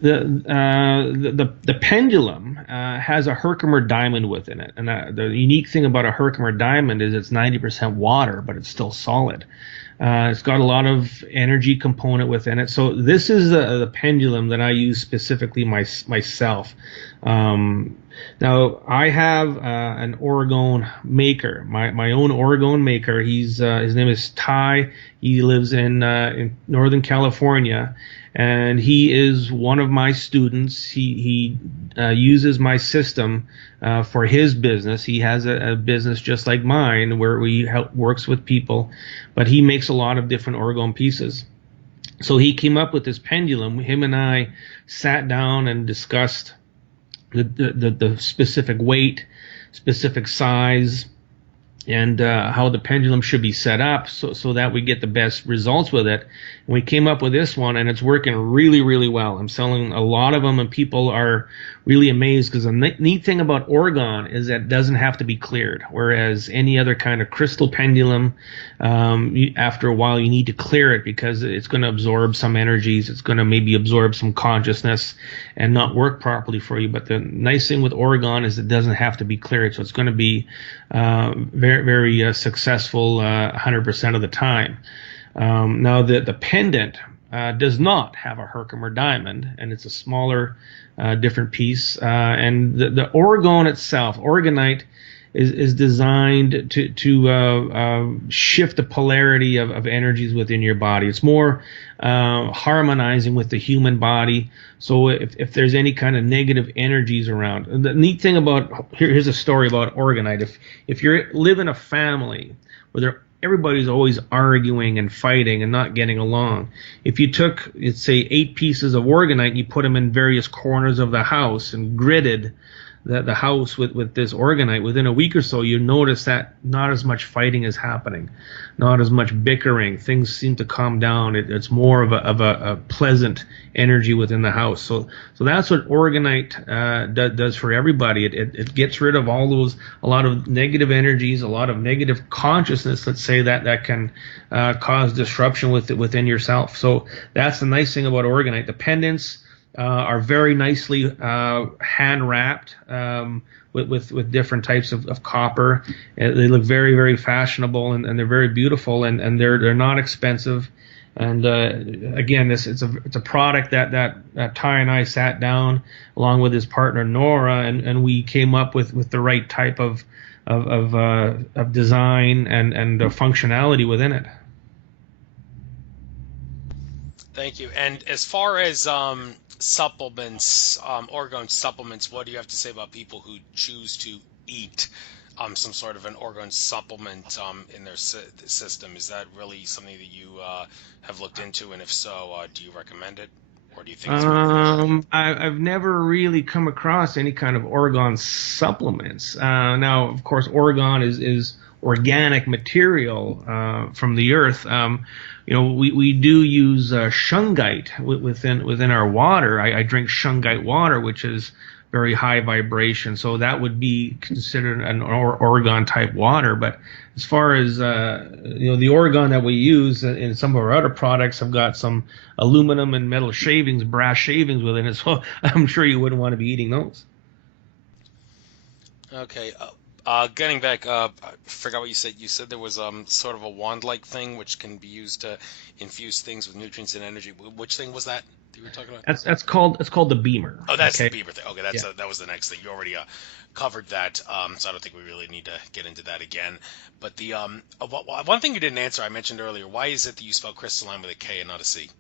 The pendulum has a Herkimer diamond within it, and the unique thing about a Herkimer diamond is it's 90% water, but it's still solid. It's got a lot of energy component within it. So this is the pendulum that I use specifically myself. Um, Now I have an orgone maker, my own orgone maker. His name is Ty. He lives in Northern California, and he is one of my students. He uses my system for his business. He has a business just like mine where we help works with people, but he makes a lot of different orgone pieces. So he came up with this pendulum. Him and I sat down and discussed the specific weight, specific size, and how the pendulum should be set up so that we get the best results with it. And we came up with this one, and it's working really, really well. I'm selling a lot of them, and people are really amazed because the neat thing about orgone is that it doesn't have to be cleared, whereas any other kind of crystal pendulum, after a while you need to clear it because it's going to absorb some energies. It's going to maybe absorb some consciousness and not work properly for you. But the nice thing with orgone is it doesn't have to be cleared, so it's going to be very, very successful 100% of the time. Now the pendant does not have a Herkimer diamond, and it's a smaller, different piece. And the orgone itself, orgonite, is designed to shift the polarity of energies within your body. It's more harmonizing with the human body. So if there's any kind of negative energies around, the neat thing about here's a story about orgonite. If you live in a family where everybody's always arguing and fighting and not getting along. If you took, let's say, 8 pieces of orgonite and you put them in various corners of the house and gridded the house with this orgonite, within a week or so, you notice that not as much fighting is happening, not as much bickering. Things seem to calm down. It's more of a pleasant energy within the house. So that's what orgonite does for everybody. It gets rid of a lot of negative energies, a lot of negative consciousness, let's say, that can cause disruption within yourself. So that's the nice thing about orgonite. The pendants are very nicely hand wrapped with different types of copper. They look very, very fashionable, and they're very beautiful, and they're not expensive. And again, it's a product that Ty and I sat down along with his partner Nora, and we came up with the right type of design and the functionality within it. Thank you. And as far as supplements, orgone supplements, what do you have to say about people who choose to eat some sort of an orgone supplement in their system? Is that really something that you have looked into? And if so, do you recommend it? Or do you think it's worth it? I've never really come across any kind of orgone supplements. Now, of course, orgone is organic material from the earth. We do use shungite within our water. I drink shungite water, which is very high vibration, so that would be considered an orgone type water. But as far as the orgone that we use in some of our other products have got some aluminum and metal shavings, brass shavings within it, so I'm sure you wouldn't want to be eating those. Okay. Getting back, I forgot what you said. You said there was sort of a wand-like thing which can be used to infuse things with nutrients and energy. Which thing was that you were talking about? It's called the beamer. Oh, that's Okay. the Bieber thing. Okay, Yeah. that was the next thing. You already covered that, so I don't think we really need to get into that again. But the one thing you didn't answer, I mentioned earlier. Why is it that you spell crystalline with a K and not a C?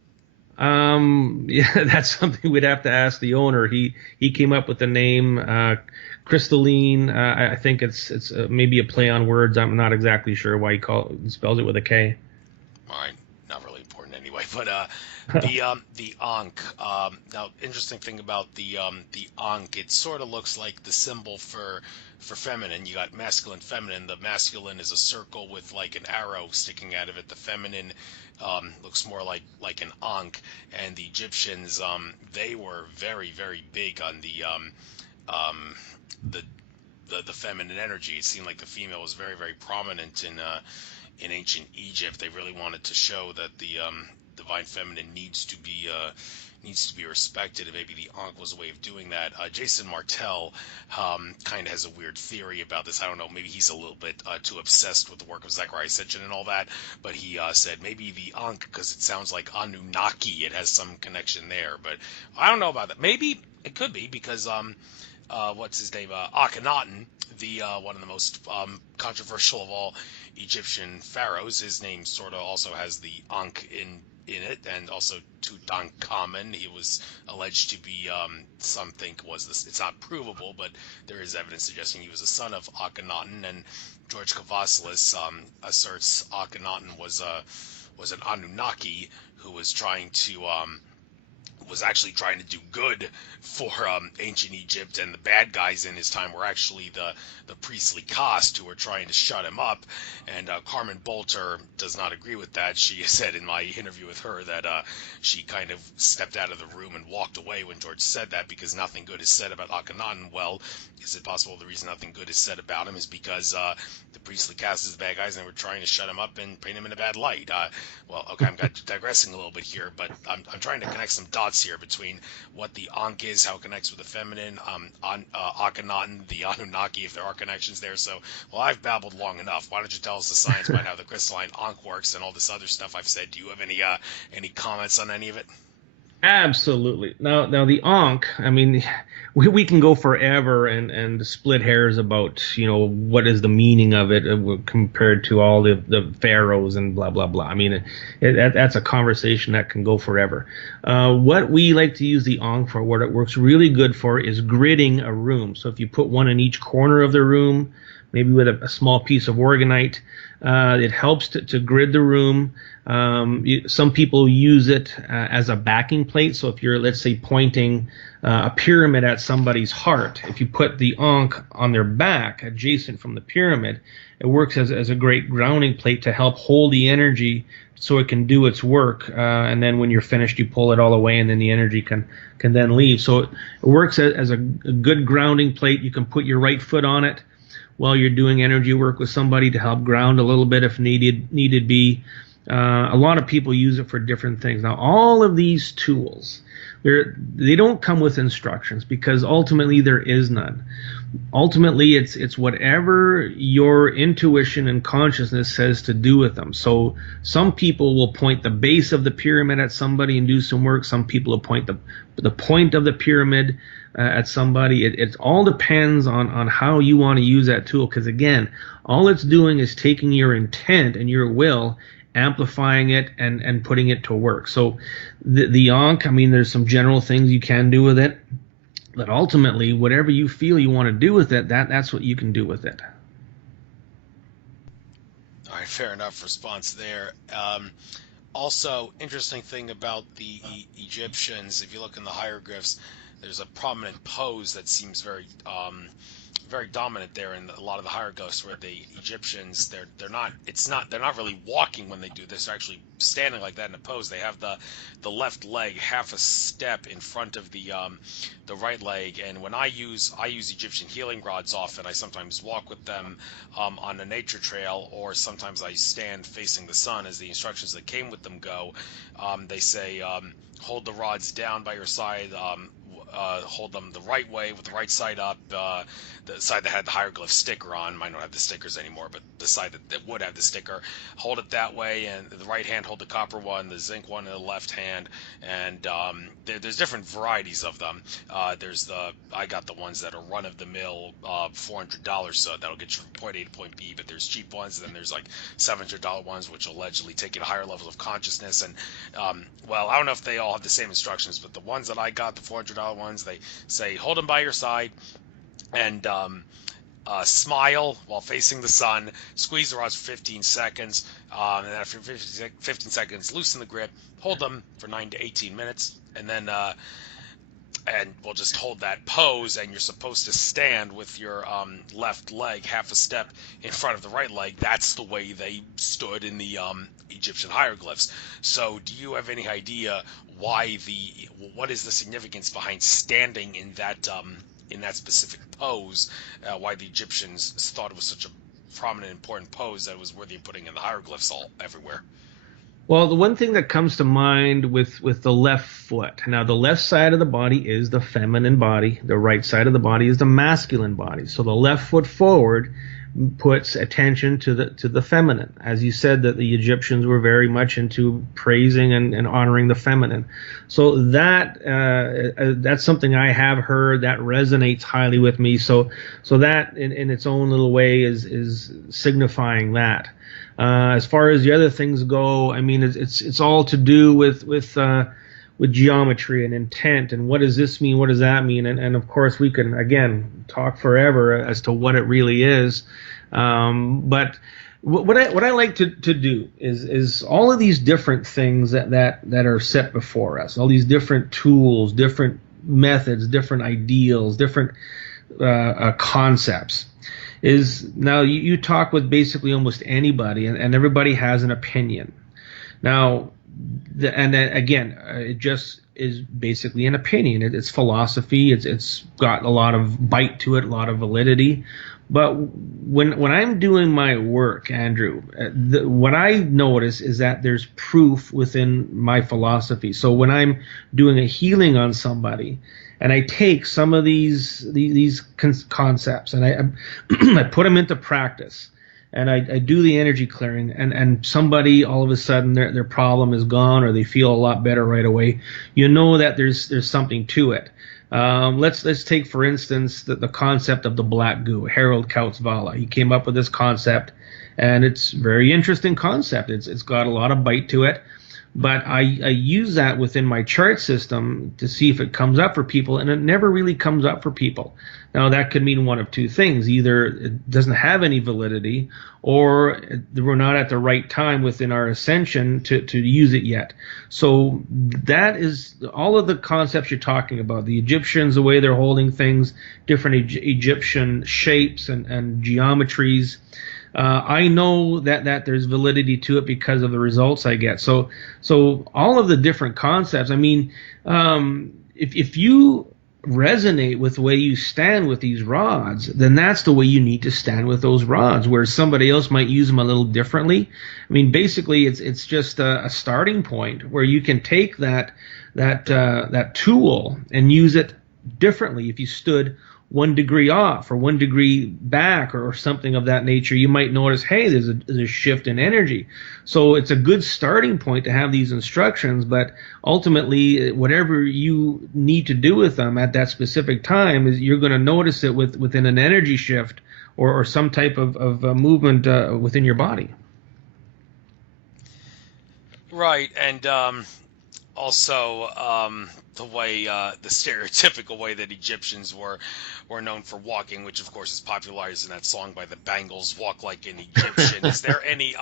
Yeah, that's something we'd have to ask the owner. He came up with the name Crystalline. I think it's maybe a play on words. I'm not exactly sure why spells it with a K. All right, not really important anyway. But the Ankh. Now, interesting thing about the Ankh, it sort of looks like the symbol for feminine. You got masculine, feminine. The masculine is a circle with like an arrow sticking out of it. The feminine looks more like an Ankh. And the Egyptians, they were very very big on um, the the feminine energy. It seemed like the female was very very prominent in ancient Egypt. They really wanted to show that the divine feminine needs to be respected, and maybe the Ankh was a way of doing that. Jason Martell kind of has a weird theory about this. I don't know, maybe he's a little bit too obsessed with the work of Zecharia Sitchin and all that, but he said maybe the Ankh, because it sounds like Anunnaki, it has some connection there, but I don't know about that. Maybe it could be because what's his name? Akhenaten, the one of the most controversial of all Egyptian pharaohs. His name sort of also has the Ankh in it, and also Tutankhamun. He was alleged to be, some think was this. It's not provable, but there is evidence suggesting he was a son of Akhenaten. And George Kavasilis asserts Akhenaten was an Anunnaki who was actually trying to do good for ancient Egypt, and the bad guys in his time were actually the priestly caste who were trying to shut him up. And Carmen Bolter does not agree with that. She said in my interview with her that she kind of stepped out of the room and walked away when George said that, because nothing good is said about Akhenaten. Well, is it possible the reason nothing good is said about him is because the priestly caste is the bad guys and they were trying to shut him up and paint him in a bad light? Well, okay, I'm digressing a little bit here, but I'm trying to connect some dots here between what the Ankh is, how it connects with the feminine, Akhenaten, the Anunnaki, if there are connections there. So, well, I've babbled long enough. Why don't you tell us the science behind how the crystalline Ankh works and all this other stuff I've said? Do you have any comments on any of it? Absolutely. Now the Ankh. I mean, we can go forever and split hairs about what is the meaning of it compared to all the pharaohs and blah blah blah. I mean, that's a conversation that can go forever. What we like to use the Ankh for, what it works really good for, is gridding a room. So if you put one in each corner of the room, maybe with a small piece of organite, it helps to grid the room. Some people use it as a backing plate. So if you're, let's say, pointing a pyramid at somebody's heart, if you put the Ankh on their back adjacent from the pyramid, it works as a great grounding plate to help hold the energy so it can do its work. And then when you're finished, you pull it all away, and then the energy can then leave. So it works as a good grounding plate. You can put your right foot on it while you're doing energy work with somebody to help ground a little bit if needed be. A lot of people use it for different things. Now, all of these tools, they don't come with instructions, because ultimately there is none. Ultimately, it's whatever your intuition and consciousness says to do with them. So some people will point the base of the pyramid at somebody and do some work. Some people will point the point of the pyramid at somebody. It all depends on how you want to use that tool, because again, all it's doing is taking your intent and your will, amplifying it and putting it to work. So the Ankh, I mean, there's some general things you can do with it, but ultimately whatever you feel you want to do with it, that's what you can do with it. All right, fair enough response there. Also, interesting thing about the Egyptians, if you look in the hieroglyphs, there's a prominent pose that seems very dominant there in a lot of the hieroglyphs, where the Egyptians, they're not really walking when they do this. They're actually standing like that in a pose. They have the left leg half a step in front of the right leg. And when I use Egyptian healing rods often, I sometimes walk with them on a nature trail, or sometimes I stand facing the sun, as the instructions that came with them go. They say hold the rods down by your side. hold them the right way with the right side up, the side that had the hieroglyph sticker on. Might not have the stickers anymore, but the side that would have the sticker, hold it that way, and the right hand hold the copper one, the zinc one in the left hand, and there's different varieties of them. I got the ones that are run-of-the-mill, $400, so that'll get you from point A to point B, but there's cheap ones, and then there's like $700 ones, which allegedly take you to higher levels of consciousness, and well, I don't know if they all have the same instructions, but the ones that I got, the $400 ones, they say hold them by your side, and smile while facing the sun, squeeze the rods for 15 seconds, and then after 15 seconds, loosen the grip, hold them for 9 to 18 minutes, and then and we'll just hold that pose, and you're supposed to stand with your left leg half a step in front of the right leg. That's the way they stood in the Egyptian hieroglyphs. So do you have any idea what is the significance behind standing in that specific pose, why the Egyptians thought it was such a prominent, important pose that it was worthy of putting in the hieroglyphs all everywhere? Well, the one thing that comes to mind with the left foot, now the left side of the body is the feminine body, the right side of the body is the masculine body. So the left foot forward puts attention to the feminine. As you said, that the Egyptians were very much into praising and honoring the feminine. So that's something I have heard that resonates highly with me. So that in its own little way is signifying that. As far as the other things go, I mean, it's all to do with geometry and intent and what does this mean, what does that mean, and of course we can again talk forever as to what it really is. But what I like to do is all of these different things that are set before us, all these different tools, different methods, different ideals, different concepts. Is now you talk with basically almost anybody, and everybody has an opinion. Now, it just is basically an opinion. It's philosophy. It's got a lot of bite to it, a lot of validity. But when I'm doing my work, Andrew, what I notice is that there's proof within my philosophy. So when I'm doing a healing on somebody, and I take some of these concepts and I put them into practice, and I do the energy clearing, and somebody all of a sudden their problem is gone, or they feel a lot better right away. You know that there's something to it. Let's take for instance the concept of the black goo. Harold Kautzvala, he came up with this concept, and it's a very interesting concept. It's got a lot of bite to it. But I use that within my chart system to see if it comes up for people, and it never really comes up for people. Now, that could mean one of two things. Either it doesn't have any validity, or we're not at the right time within our ascension to use it yet. So that is all of the concepts you're talking about. The Egyptians, the way they're holding things, different Egyptian shapes and geometries. I know that there's validity to it because of the results I get. So all of the different concepts. I mean, if you resonate with the way you stand with these rods, then that's the way you need to stand with those rods. Where somebody else might use them a little differently. I mean, basically, it's just a starting point where you can take that tool and use it differently. If you stood 1 degree off or 1 degree back or something of that nature, you might notice, hey, there's a shift in energy. So it's a good starting point to have these instructions, but ultimately whatever you need to do with them at that specific time is you're going to notice it within an energy shift or some type of movement within your body. Right, and also the way the stereotypical way that Egyptians were known for walking, which of course is popularized in that song by the Bangles, "Walk Like an Egyptian." Is there any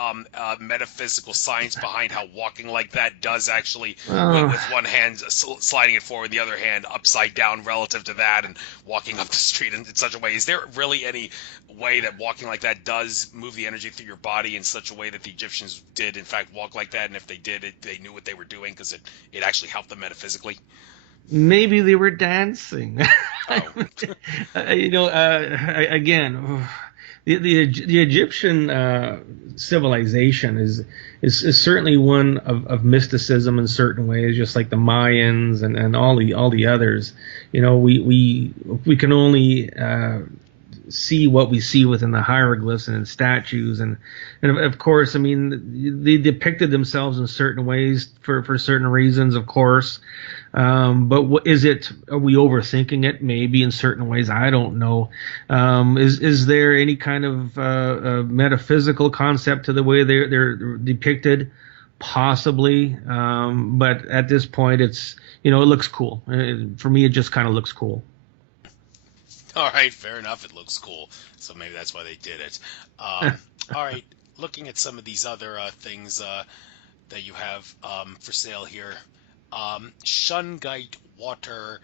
metaphysical science behind how walking like that does actually, with one hand sliding it forward, the other hand upside down relative to that, and walking up the street in such a way? Is there really any way that walking like that does move the energy through your body in such a way that the Egyptians did in fact walk like that, and if they did, they knew what they were doing because it actually helped them metaphysically? Maybe they were dancing. Oh. Again, the Egyptian civilization is certainly one of mysticism in certain ways, just like the Mayans and all the others. You know, we can only see what we see within the hieroglyphs and in statues, and of course, I mean, they depicted themselves in certain ways for certain reasons, of course. But what is it? Are we overthinking it? Maybe in certain ways. I don't know. Is there any kind of metaphysical concept to the way they're depicted? Possibly. But at this point, it's, it looks cool. For me, it just kind of looks cool. All right, fair enough. It looks cool, so maybe that's why they did it. All right, looking at some of these other things that you have for sale here. Shungite water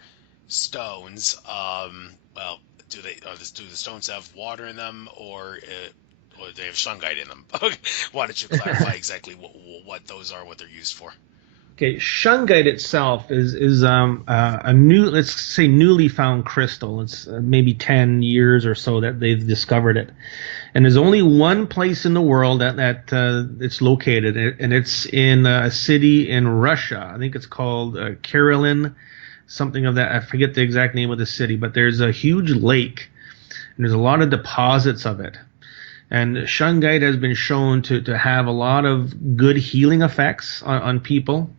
stones. Well, do the stones have water in them, or do they have shungite in them? Okay. Why don't you clarify exactly what those are, what they're used for? Okay, shungite itself is a let's say newly found crystal. It's maybe 10 years or so that they've discovered it, and there's only one place in the world that it's located, and it's in a city in Russia. I think it's called Karelin, something of that. I forget the exact name of the city, but there's a huge lake, and there's a lot of deposits of it. And shungite has been shown to have a lot of good healing effects on people.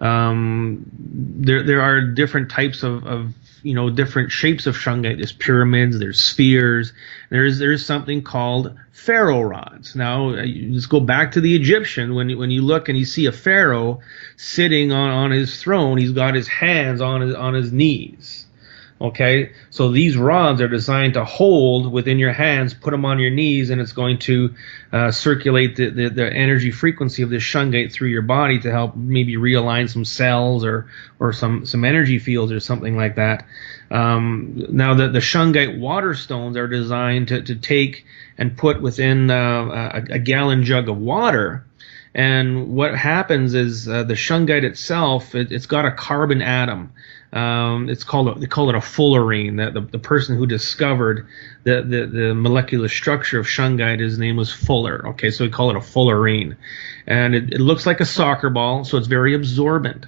There are different types of different shapes of shungite. There's pyramids, there's spheres, there's something called pharaoh rods. Now let's go back to the Egyptian. When you look and you see a pharaoh sitting on his throne, he's got his hands on his knees. Okay, so these rods are designed to hold within your hands, put them on your knees, and it's going to circulate the energy frequency of this shungite through your body to help maybe realign some cells or some energy fields or something like that. Now the shungite water stones are designed to take and put within a gallon jug of water. And what happens is the shungite itself, it's got a carbon atom. They call it a fullerene. The person who discovered the molecular structure of shungite, his name was Fuller. Okay, so we call it a fullerene, and it looks like a soccer ball, so it's very absorbent.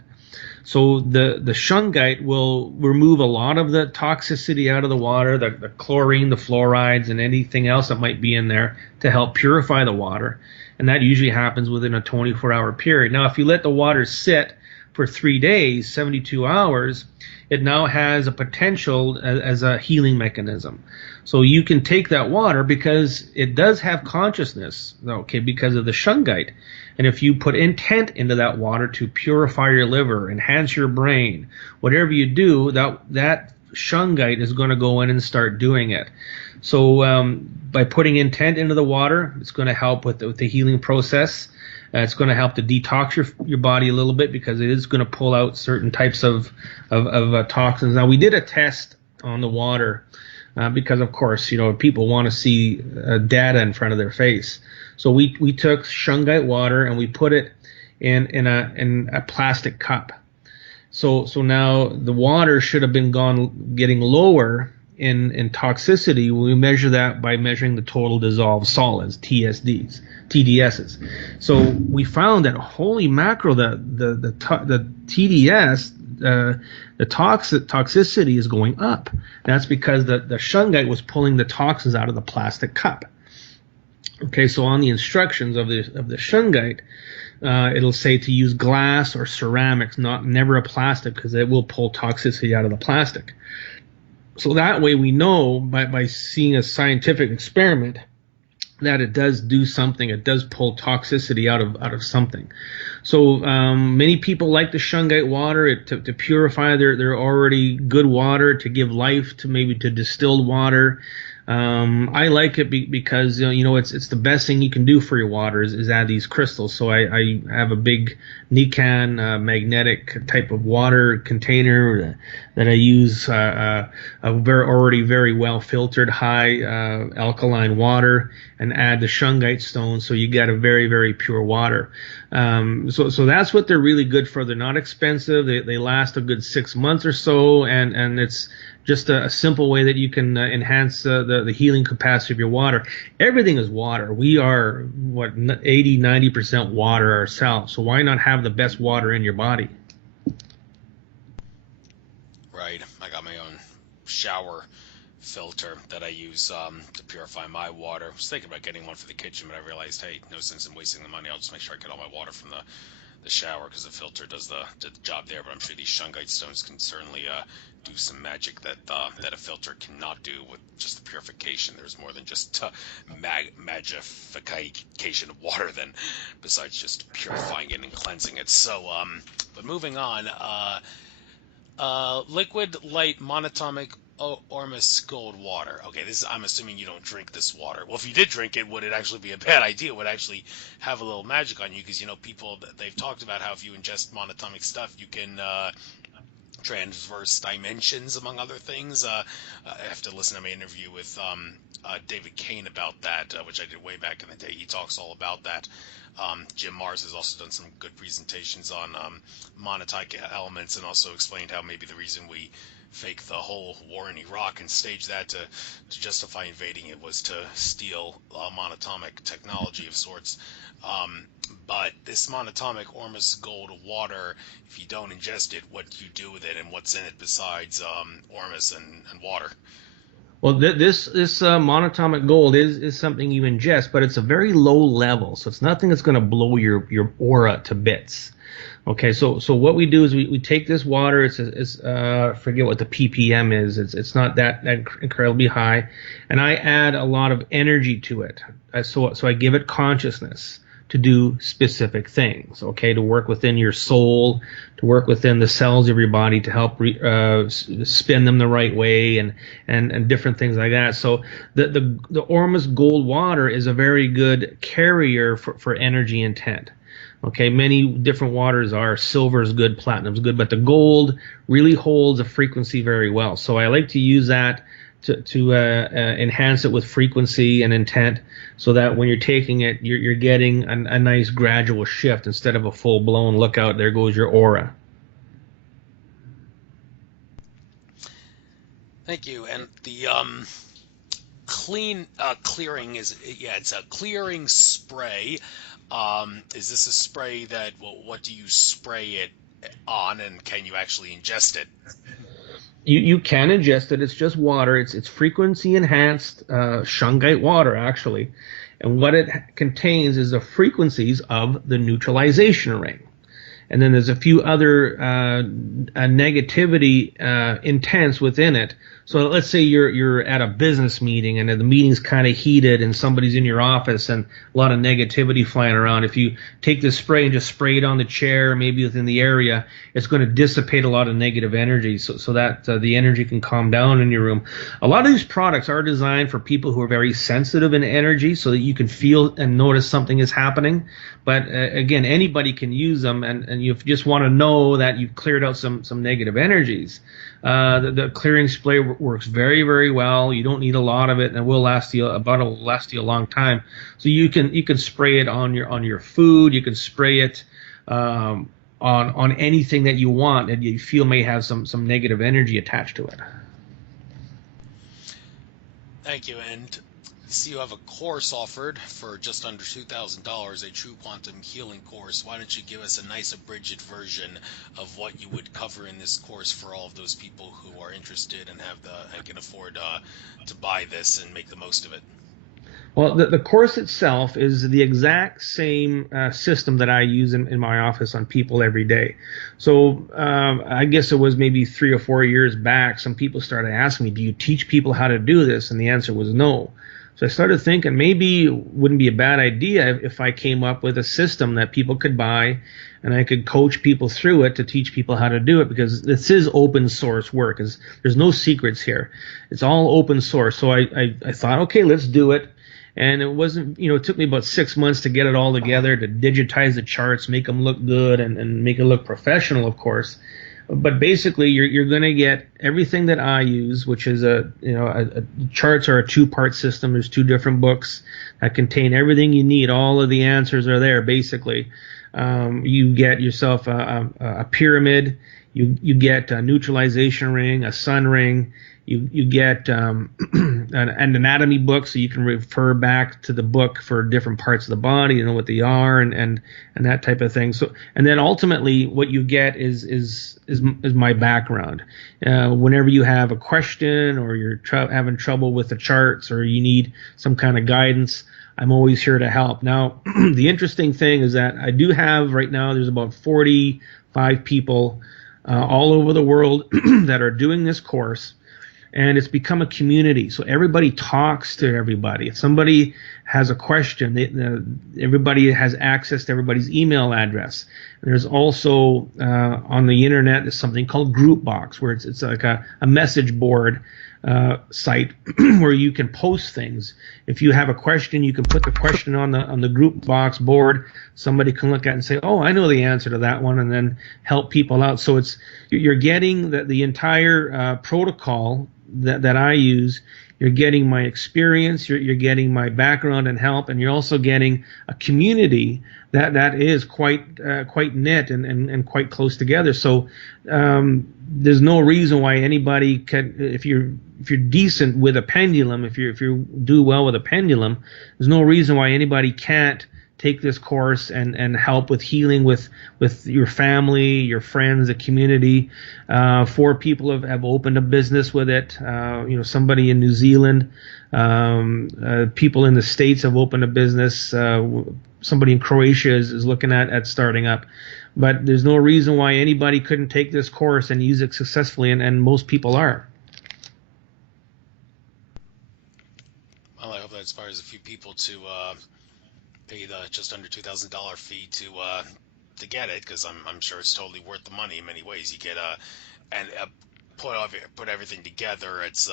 So the shungite will remove a lot of the toxicity out of the water, the chlorine, the fluorides, and anything else that might be in there to help purify the water. And that usually happens within a 24-hour period. Now, if you let the water sit for 3 days, 72 hours, it now has a potential as a healing mechanism. So you can take that water because it does have consciousness, okay, because of the shungite. And if you put intent into that water to purify your liver, enhance your brain, whatever you do, that shungite is going to go in and start doing it. So by putting intent into the water, it's going to help with the healing process. It's going to help to detox your body a little bit because it is going to pull out certain types of toxins. Now, we did a test on the water because, of course, people want to see data in front of their face. So we took shungite water and we put it in a plastic cup. So now the water should have been getting lower in toxicity. We measure that by measuring the total dissolved solids, TDSs. So we found that holy mackerel, the TDS, the toxicity is going up. That's because the shungite was pulling the toxins out of the plastic cup. Okay, so on the instructions of the shungite, it'll say to use glass or ceramics, never a plastic, because it will pull toxicity out of the plastic. So that way we know by seeing a scientific experiment that it does do something. It does pull toxicity out of something. So many people like the shungite water to purify their already good water, to give life to distilled water. I like it because it's the best thing you can do for your water is add these crystals. So I have a big Nikan magnetic type of water container that I use already very well filtered high alkaline water, and add the shungite stones, so you get a very, very pure water. So that's what they're really good for. They're not expensive. They last a good 6 months or so, and it's just a simple way that you can enhance the healing capacity of your water. Everything is water. We are, what, 80, 90% water ourselves. So why not have the best water in your body? Right. I got my own shower filter that I use to purify my water. I was thinking about getting one for the kitchen, but I realized, hey, no sense in wasting the money. I'll just make sure I get all my water from the shower, because the filter does the job there. But I'm sure these shungite stones can certainly do some magic that a filter cannot do with just the purification. There's more than just magification of water than besides just purifying it and cleansing it. So, but moving on, liquid light monatomic Ormus gold water. Okay, this I'm assuming you don't drink this water. Well, if you did drink it, would it actually be a bad idea? Would it actually have a little magic on you? Because, you know, people, they've talked about how if you ingest monatomic stuff, you can transverse dimensions, among other things. I have to listen to my interview with David Kane about that, which I did way back in the day. He talks all about that. Jim Mars has also done some good presentations on monatomic elements, and also explained how maybe the reason we fake the whole war in Iraq and stage that to justify invading it was to steal monatomic technology of sorts. But this monatomic Ormus gold water, if you don't ingest it, what do you do with it, and what's in it besides Ormus and water? Well, this monatomic gold is something you ingest, but it's a very low level, so it's nothing that's going to blow your aura to bits. Okay, so what we do is we take this water. It's forget what the ppm is. It's not that incredibly high, and I add a lot of energy to it. So I give it consciousness to do specific things. Okay, to work within your soul, to work within the cells of your body, to help spin them the right way, and different things like that. So the Ormus gold water is a very good carrier for energy intent. Okay, many different waters are. Silver is good, platinum is good, but the gold really holds a frequency very well. So I like to use that to enhance it with frequency and intent, so that when you're taking it, you're getting a nice gradual shift instead of a full-blown look out, there goes your aura. Thank you. And the clearing it's a clearing spray. Is this a spray that, well, what do you spray it on, and can you actually ingest it? You can ingest it. It's just water. It's frequency enhanced shungite water, actually. And what it contains is the frequencies of the neutralization ring. And then there's a few other negativity intents within it. So let's say you're at a business meeting, and the meeting's kind of heated, and somebody's in your office and a lot of negativity flying around. If you take this spray and just spray it on the chair, maybe within the area, it's going to dissipate a lot of negative energy, so that the energy can calm down in your room. A lot of these products are designed for people who are very sensitive in energy, so that you can feel and notice something is happening. But again, anybody can use them, and you just want to know that you've cleared out some negative energies. The clearing spray works very, very well. You don't need a lot of it, and it will last you a long time. So you can spray it on your food. You can spray it on anything that you want and you feel may have some negative energy attached to it. Thank you. And see, you have a course offered for just under $2,000, a true quantum healing course. Why don't you give us a nice abridged version of what you would cover in this course for all of those people who are interested and can afford to buy this and make the most of it? Well, the course itself is the exact same system that I use in my office on people every day. So I guess it was maybe 3 or 4 years back, some people started asking me, do you teach people how to do this? And the answer was no. So I started thinking maybe it wouldn't be a bad idea if I came up with a system that people could buy, and I could coach people through it to teach people how to do it, because this is open source work. There's no secrets here. It's all open source. So I thought, okay, let's do it. And it wasn't, it took me about 6 months to get it all together, to digitize the charts, make them look good, and make it look professional, of course. But basically, you're going to get everything that I use, which is charts are a 2-part system. There's 2 different books that contain everything you need. All of the answers are there, basically. You get yourself a pyramid. You get a neutralization ring, a sun ring. You get an anatomy book, so you can refer back to the book for different parts of the body, you know what they are, and that type of thing. So, and then ultimately, what you get is my background. Whenever you have a question, or you're having trouble with the charts, or you need some kind of guidance, I'm always here to help. Now, the interesting thing is that I do have right now, there's about 45 people all over the world that are doing this course, and it's become a community. So everybody talks to everybody. If somebody has a question, everybody has access to everybody's email address. And there's also on the internet, there's something called Groupbox, where it's like a message board site where you can post things. If you have a question, you can put the question on the Groupbox board. Somebody can look at it and say, "Oh, I know the answer to that one," and then help people out. So you're getting the entire protocol that I use. You're getting my experience, you're getting my background and help, and you're also getting a community that is quite knit and quite close together. So there's no reason why anybody can, if you're decent with a pendulum, if you do well with a pendulum, there's no reason why anybody can't take this course and help with healing with your family, your friends, the community. 4 people have opened a business with it. Somebody in New Zealand, people in the States have opened a business. Somebody in Croatia is looking at starting up. But there's no reason why anybody couldn't take this course and use it successfully, and most people are. Well, I hope that inspires a few people to pay the just under $2,000 fee to get it, because I'm sure it's totally worth the money in many ways. You get and put everything together. It's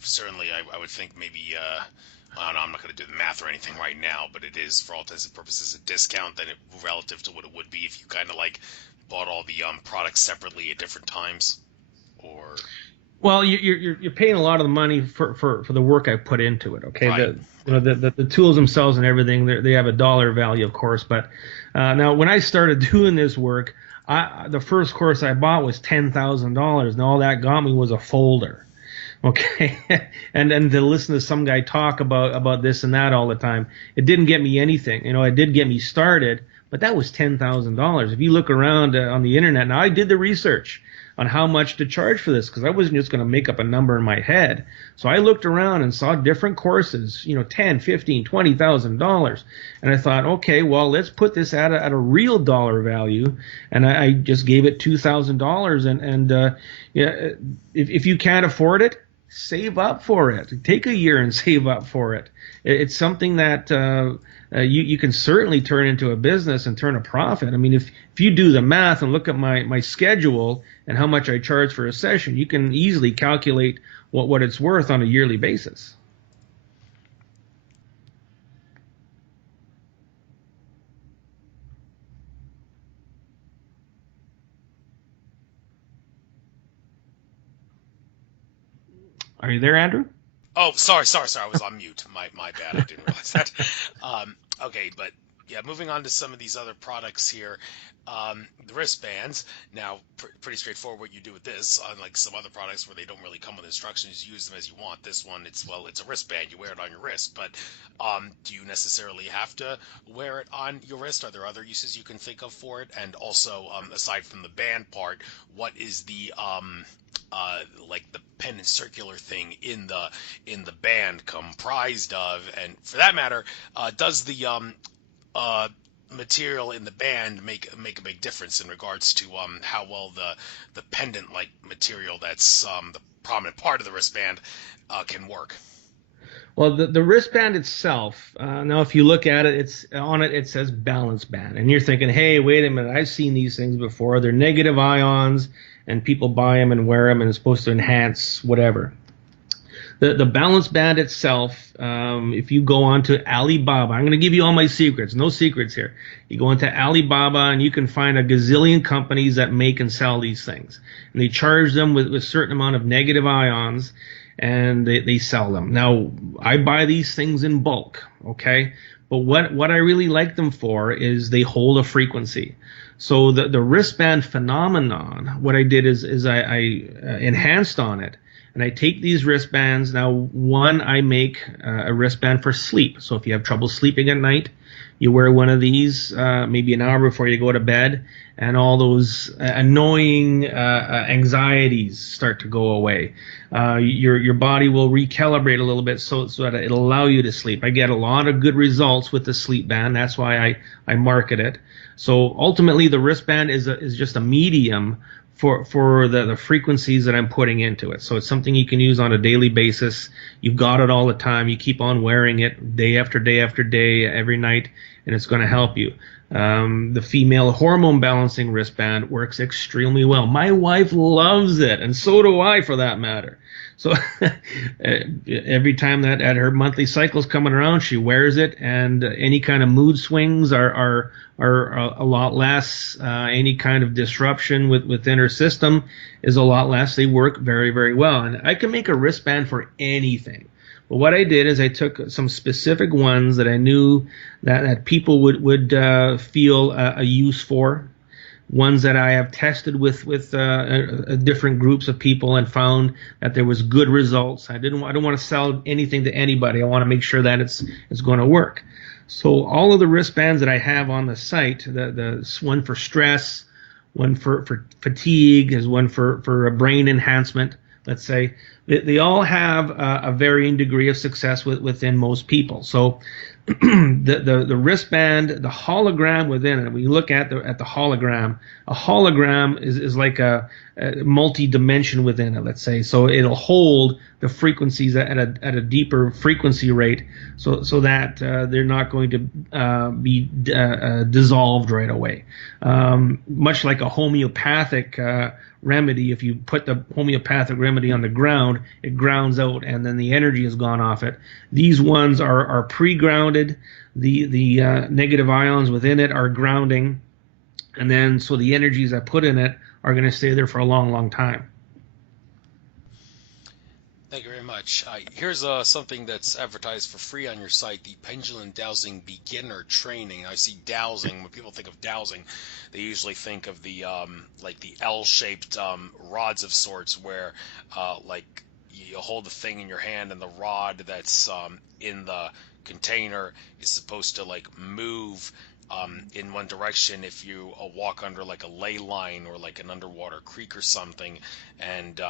certainly I would think maybe I don't know, I'm not going to do the math or anything right now, but it is for all intents and purposes a discount than relative to what it would be if you kind of like bought all the products separately at different times, or. Well, you're paying a lot of the money for the work I put into it. Okay, Right. The tools themselves and everything, they have a dollar value, of course. But now, when I started doing this work, the first course I bought was $10,000, and all that got me was a folder. Okay, and to listen to some guy talk about this and that all the time, it didn't get me anything. It did get me started, but that was $10,000. If you look around on the internet, now I did the research on how much to charge for this, because I wasn't just going to make up a number in my head. So I looked around and saw different courses, $10, $15, $20,000, and I thought, okay, well, let's put this at a real dollar value, and I just gave it $2,000, and if you can't afford it, save up for it. Take a year and save up for it. It's something that you can certainly turn into a business and turn a profit. I mean, if you do the math and look at my schedule and how much I charge for a session, you can easily calculate what it's worth on a yearly basis. Are you there, Andrew? Oh, sorry. I was on mute. My bad. I didn't realize that. Okay, but yeah, moving on to some of these other products here. The wristbands. Now, pretty straightforward what you do with this. Unlike some other products where they don't really come with instructions, you use them as you want. This one, it's a wristband. You wear it on your wrist. But do you necessarily have to wear it on your wrist? Are there other uses you can think of for it? And also, aside from the band part, what is the like the pendant circular thing in the band comprised of? And for that matter, does the material in the band make a big difference in regards to how well the pendant like material that's the prominent part of the wristband can work? Well, the wristband itself, now if you look at it, it says balance band. And you're thinking, hey, wait a minute, I've seen these things before. They're negative ions, and people buy them and wear them, and it's supposed to enhance whatever. The balance band itself, if you go onto Alibaba, I'm going to give you all my secrets, no secrets here. You go into Alibaba and you can find a gazillion companies that make and sell these things. And they charge them with a certain amount of negative ions, and they sell them. Now, I buy these things in bulk, okay? But what I really like them for is they hold a frequency. So the wristband phenomenon, what I did is I enhanced on it, and I take these wristbands. Now, one, I make a wristband for sleep. So if you have trouble sleeping at night, you wear one of these maybe an hour before you go to bed, and all those annoying anxieties start to go away. Your body will recalibrate a little bit so that it'll allow you to sleep. I get a lot of good results with the sleep band. That's why I market it. So ultimately, the wristband is just a medium for the frequencies that I'm putting into it. So it's something you can use on a daily basis. You've got it all the time. You keep on wearing it day after day after day, every night, and it's going to help you. The female hormone balancing wristband works extremely well. My wife loves it, and so do I, for that matter. So every time that at her monthly cycle's coming around, she wears it, and any kind of mood swings are a lot less. Any kind of disruption within her system is a lot less. They work very, very well, and I can make a wristband for anything. But what I did is I took some specific ones that I knew that people would feel a use for, ones that I have tested with different groups of people and found that there was good results. I don't want to sell anything to anybody. I want to make sure that it's going to work. So all of the wristbands that I have on the site, the one for stress, one for fatigue, is one for a brain enhancement, let's say, they all have a varying degree of success within most people. So the wristband, the hologram within it, when you look at the hologram, a hologram is like a multi-dimension within it, let's say. So it'll hold the frequencies at a deeper frequency rate, so that they're not going to be dissolved right away. Much like a homeopathic remedy, if you put the homeopathic remedy on the ground, it grounds out, and then the energy has gone off it. These ones are pre-grounded. The negative ions within it are grounding, and then so the energies I put in it are going to stay there for a long, long time. Thank you very much. Here's something that's advertised for free on your site, the Pendulum Dowsing Beginner Training. I see dowsing. When people think of dowsing, they usually think of the like the L-shaped rods of sorts, where like you hold the thing in your hand, and the rod that's in the container is supposed to like move in one direction if you walk under like a ley line or like an underwater creek or something. And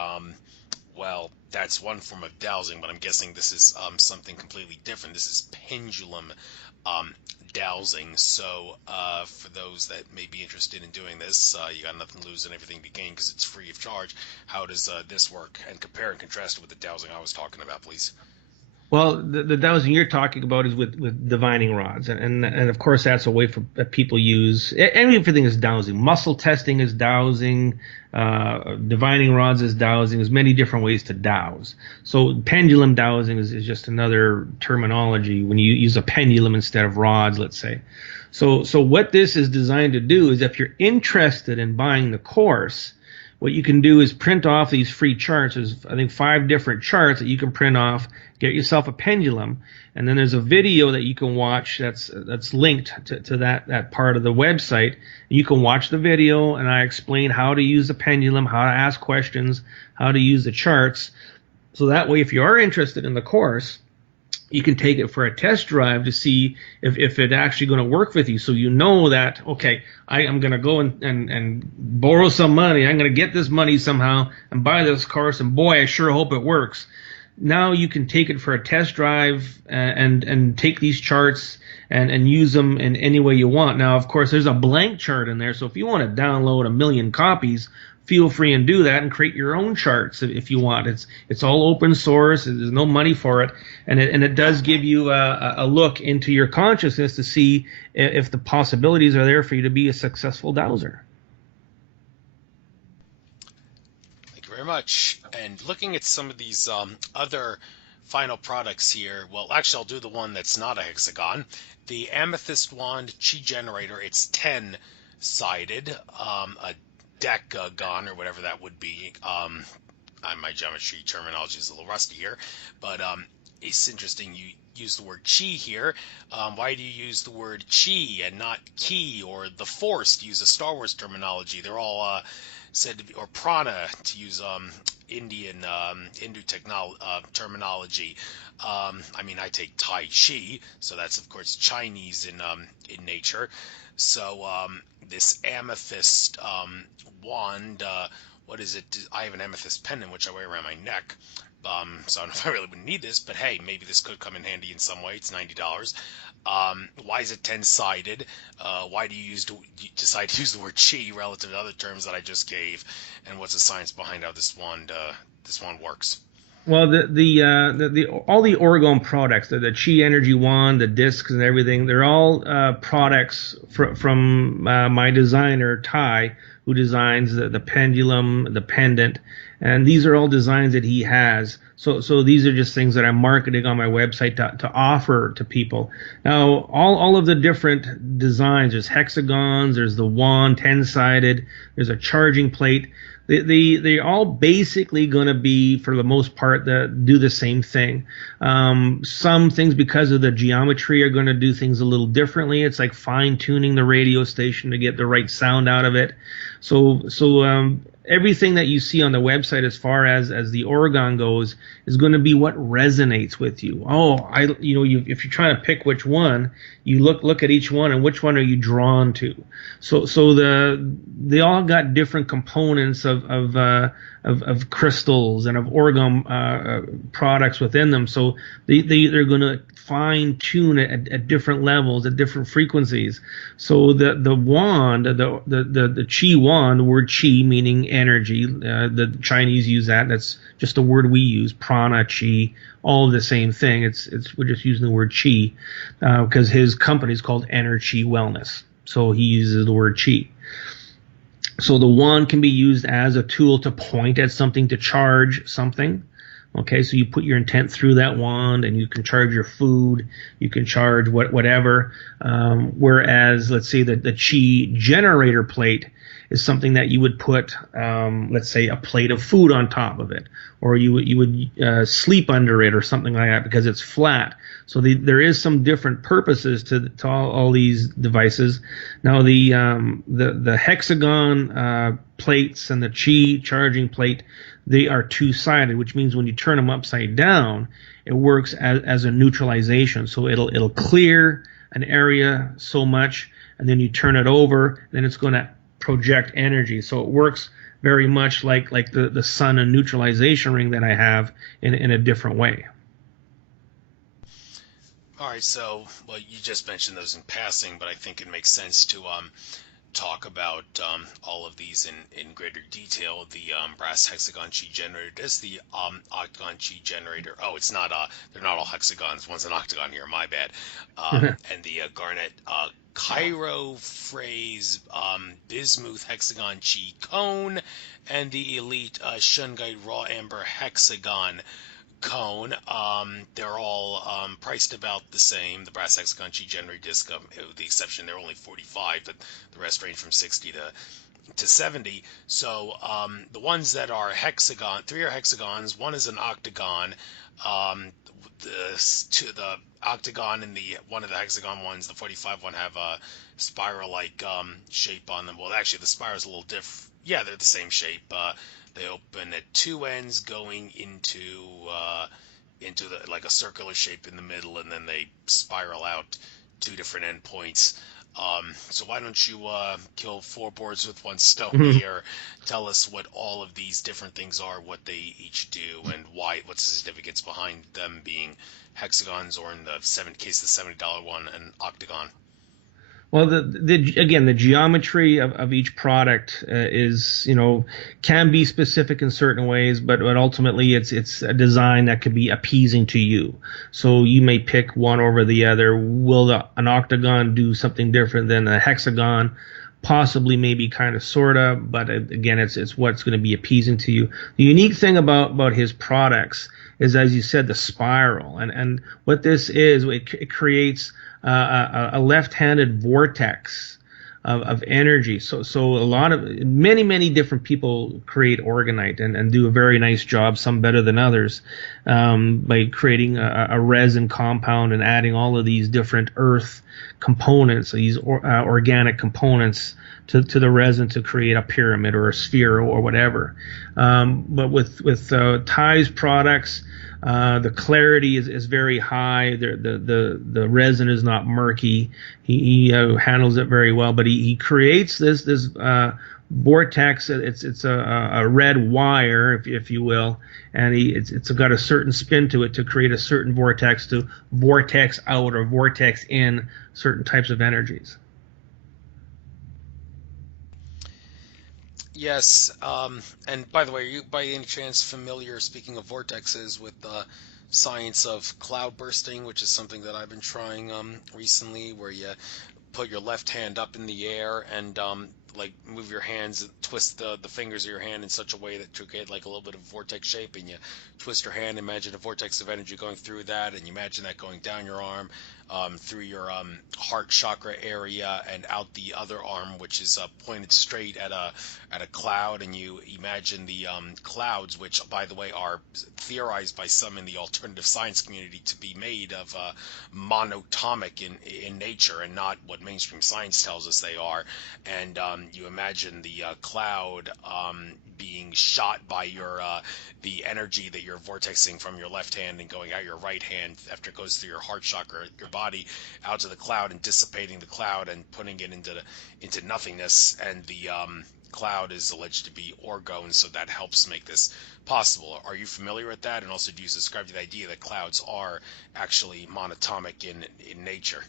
well, that's one form of dowsing, but I'm guessing this is something completely different. This is pendulum dowsing. So for those that may be interested in doing this, you got nothing to lose and everything to gain because it's free of charge. How does this work, and compare and contrast it with the dowsing I was talking about, please? Well, the dowsing you're talking about is with divining rods, and of course that's a way for people use. Everything is dowsing. Muscle testing is dowsing. Divining rods is dowsing. There's many different ways to dowse. So pendulum dowsing is just another terminology when you use a pendulum instead of rods, let's say. So what this is designed to do is, if you're interested in buying the course, what you can do is print off these free charts. There's, I think, 5 different charts that you can print off. Get yourself a pendulum, and then there's a video that you can watch that's linked to that part of the website. You can watch the video, and I explain how to use the pendulum, how to ask questions, how to use the charts. So that way, if you are interested in the course, you can take it for a test drive to see if it's actually going to work with you. So you know that, okay, I'm going to go and borrow some money. I'm going to get this money somehow and buy this course, and boy, I sure hope it works. Now you can take it for a test drive and take these charts and use them in any way you want. Now, of course, there's a blank chart in there, so if you want to download 1 million copies, feel free and do that and create your own charts if you want. It's all open source. There's no money for it, and it does give you a look into your consciousness to see if the possibilities are there for you to be a successful dowser. Very much. And looking at some of these other final products here, well, actually I'll do the one that's not a hexagon, the Amethyst Wand Chi Generator. It's 10-sided, a decagon or whatever that would be. My geometry terminology is a little rusty here, but It's interesting you use the word chi here. Why do you use the word chi and not ki or the force, to use a Star Wars terminology? They're all said to be, or prana, to use Indian Hindu terminology. I mean, I take Tai Chi, so that's of course Chinese in nature. So this amethyst wand, what is it? I have an amethyst pendant which I wear around my neck. So I don't know if I really would need this, but hey, maybe this could come in handy in some way. It's $90. Why is it 10-sided? Why do you decide to use the word chi relative to other terms that I just gave? And what's the science behind how this wand works? Well, the all the Oregon products, the Chi Energy Wand, the discs and everything, they're all products from my designer Ty, who designs the pendulum, the pendant, and these are all designs that he has. So these are just things that I'm marketing on my website to offer to people. Now, all of the different designs, there's hexagons, there's the wand, 10-sided, there's a charging plate. They're all basically going to be, for the most part, do the same thing. Some things, because of the geometry, are going to do things a little differently. It's like fine tuning the radio station to get the right sound out of it. So everything that you see on the website, as far as the Oregon goes, is going to be what resonates with you. If you're trying to pick which one, you look at each one and which one are you drawn to. So they all got different components of crystals and of Oregon products within them. So they're going to fine tune at different levels, at different frequencies. So the wand, the chi wand, the word chi meaning energy, the Chinese use that. That's just a word we use. Prana, chi, all the same thing. We're just using the word chi because his company is called Energy Wellness. So he uses the word chi. So the wand can be used as a tool to point at something, to charge something. Okay, so you put your intent through that wand, and you can charge your food, you can charge whatever. Whereas, let's say that the chi generator plate is something that you would put, let's say, a plate of food on top of it, or you would sleep under it, or something like that, because it's flat. So there is some different purposes to all these devices. Now the hexagon plates and the chi charging plate, they are two-sided, which means when you turn them upside down, it works as a neutralization. So it'll clear an area so much, and then you turn it over, then it's going to project energy. So it works very much like the sun and neutralization ring that I have in a different way. All right, so well, you just mentioned those in passing, but I think it makes sense to talk about all of these in greater detail. The brass hexagon chi generator. Does the octagon chi generator? Oh, it's not. They're not all hexagons. One's an octagon here. My bad. And the garnet Cairo phrase bismuth hexagon chi cone, and the elite shungite raw amber hexagon cone. They're all priced about the same. The brass hexagon chi generator disc, with the exception they're only 45, but the rest range from 60 to 70. So the ones that are hexagon, 3 are hexagons, 1 is an octagon. The octagon and one of the hexagon ones, the 45 one, have a spiral-like shape on them. Well, actually, the spiral's a little different. Yeah, they're the same shape. They open at 2 ends, going into the like a circular shape in the middle, and then they spiral out 2 different endpoints. So why don't you kill 4 birds with 1 stone here? Tell us what all of these different things are, what they each do, and what's the significance behind them being hexagons, or in the case of the $70 one, an octagon. Well, again, the geometry of each product can be specific in certain ways, but ultimately it's a design that could be appeasing to you. So you may pick one over the other. Will an octagon do something different than a hexagon? Possibly, maybe, kind of, sorta, but again, it's what's going to be appeasing to you. The unique thing about his products is, as you said, the spiral, and what this is, it creates a left-handed vortex of energy. So a lot of many different people create orgonite and do a very nice job, some better than others, by creating a resin compound and adding all of these different earth components, these organic components to the resin to create a pyramid or a sphere or whatever. But with Ty's products, the clarity is very high. The resin is not murky. He handles it very well, but he creates this vortex. It's a red wire, if you will, and it's got a certain spin to it to create a certain vortex to vortex out or vortex in certain types of energies. Yes, and by the way, are you by any chance familiar, speaking of vortexes, with the science of cloud bursting, which is something that I've been trying recently, where you put your left hand up in the air and like move your hands, twist the fingers of your hand in such a way that you get like a little bit of vortex shape, and you twist your hand, imagine a vortex of energy going through that, and you imagine that going down your arm, through your heart chakra area and out the other arm, which is pointed straight at a cloud, and you imagine the clouds, which by the way are theorized by some in the alternative science community to be made of monatomic in nature and not what mainstream science tells us they are, and you imagine the cloud being shot by your the energy that you're vortexing from your left hand and going out your right hand after it goes through your heart chakra, your body, out to the cloud and dissipating the cloud and putting it into nothingness. And the cloud is alleged to be orgone, so that helps make this possible. Are you familiar with that? And also, do you subscribe to the idea that clouds are actually monatomic in nature?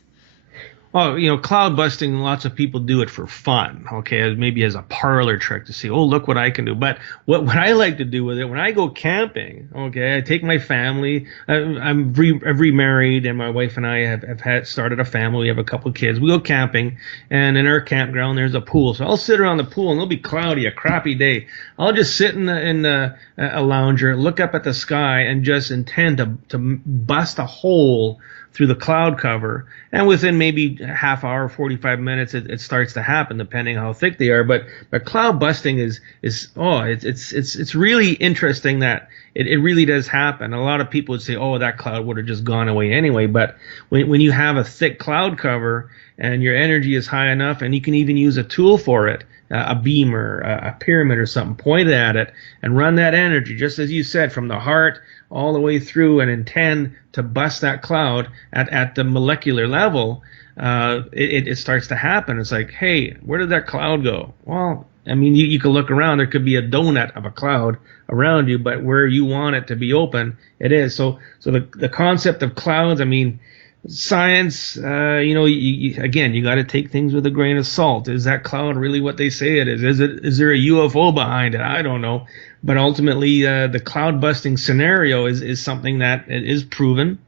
Well, cloud busting, lots of people do it for fun, okay, maybe as a parlor trick to see, oh, look what I can do. But what I like to do with it, when I go camping, okay, I take my family. I'm remarried, and my wife and I have had started a family. We have a couple of kids. We go camping, and in our campground, there's a pool. So I'll sit around the pool, and it'll be cloudy, a crappy day. I'll just sit in a lounger, look up at the sky, and just intend to bust a hole through the cloud cover, and within maybe a half hour, 45 minutes, it starts to happen, depending how thick they are. But cloud busting is it's really interesting that it really does happen. A lot of people would say, oh, that cloud would have just gone away anyway. But when you have a thick cloud cover and your energy is high enough, and you can even use a tool for it, a beamer, a pyramid or something, point at it and run that energy, just as you said, from the heart all the way through, and intend to bust that cloud at the molecular level, it starts to happen. It's like, hey, where did that cloud go? Well, I mean, you can look around. There could be a donut of a cloud around you, but where you want it to be open, it is. So the concept of clouds, I mean, science, again, you got to take things with a grain of salt. Is that cloud really what they say it is? Is there a UFO behind it? I don't know. But ultimately, the cloud busting scenario is something that is proven.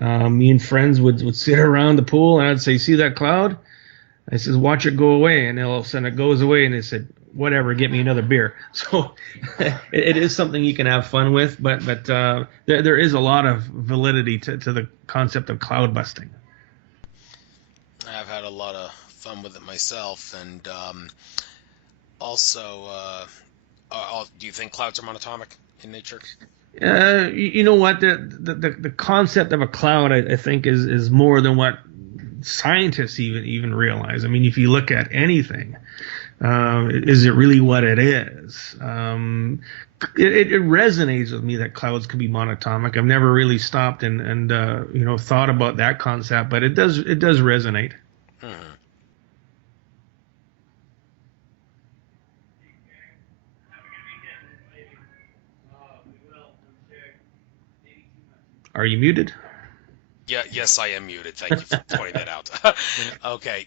Me and friends would sit around the pool, and I'd say, see that cloud? I says, watch it go away. And all of a sudden it goes away, and they said, whatever, get me another beer. So it is something you can have fun with, but there is a lot of validity to the concept of cloud busting. I've had a lot of fun with it myself, and also, do you think clouds are monatomic in nature? You know what? The concept of a cloud, I think, is more than what scientists even realize. I mean, if you look at anything, is it really what it is? It resonates with me that clouds could be monatomic. I've never really stopped and thought about that concept, but it does resonate. Hmm. Are you muted? Yeah, yes, I am muted. Thank you for pointing that out. Okay.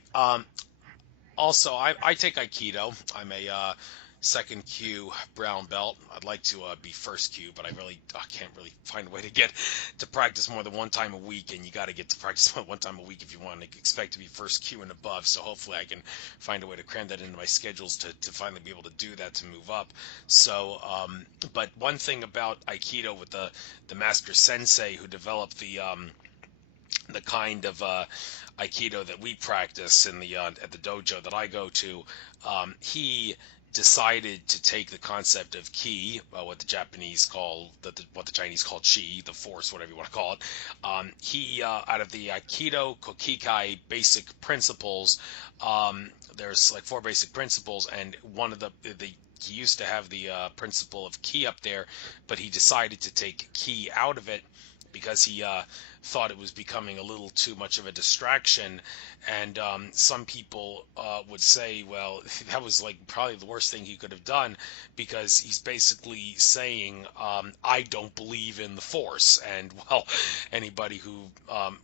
Also, I take Aikido. I'm a second Q brown belt. I'd like to be first Q, but I can't really find a way to get to practice more than one time a week, and you got to get to practice one time a week if you want to expect to be first Q and above. So hopefully I can find a way to cram that into my schedules to finally be able to do that, to move up. So, but one thing about Aikido with the master sensei who developed the kind of aikido that we practice in the at the dojo that I go to. He decided to take the concept of ki, what the Japanese call, what the Chinese call chi, the force, whatever you want to call it. He out of the Aikido Kokikai basic principles, there's like 4 basic principles, and one of the he used to have the principle of ki up there, but he decided to take ki out of it because he thought it was becoming a little too much of a distraction. And some people would say, well, that was like probably the worst thing he could have done, because he's basically saying, I don't believe in the Force. And well, anybody who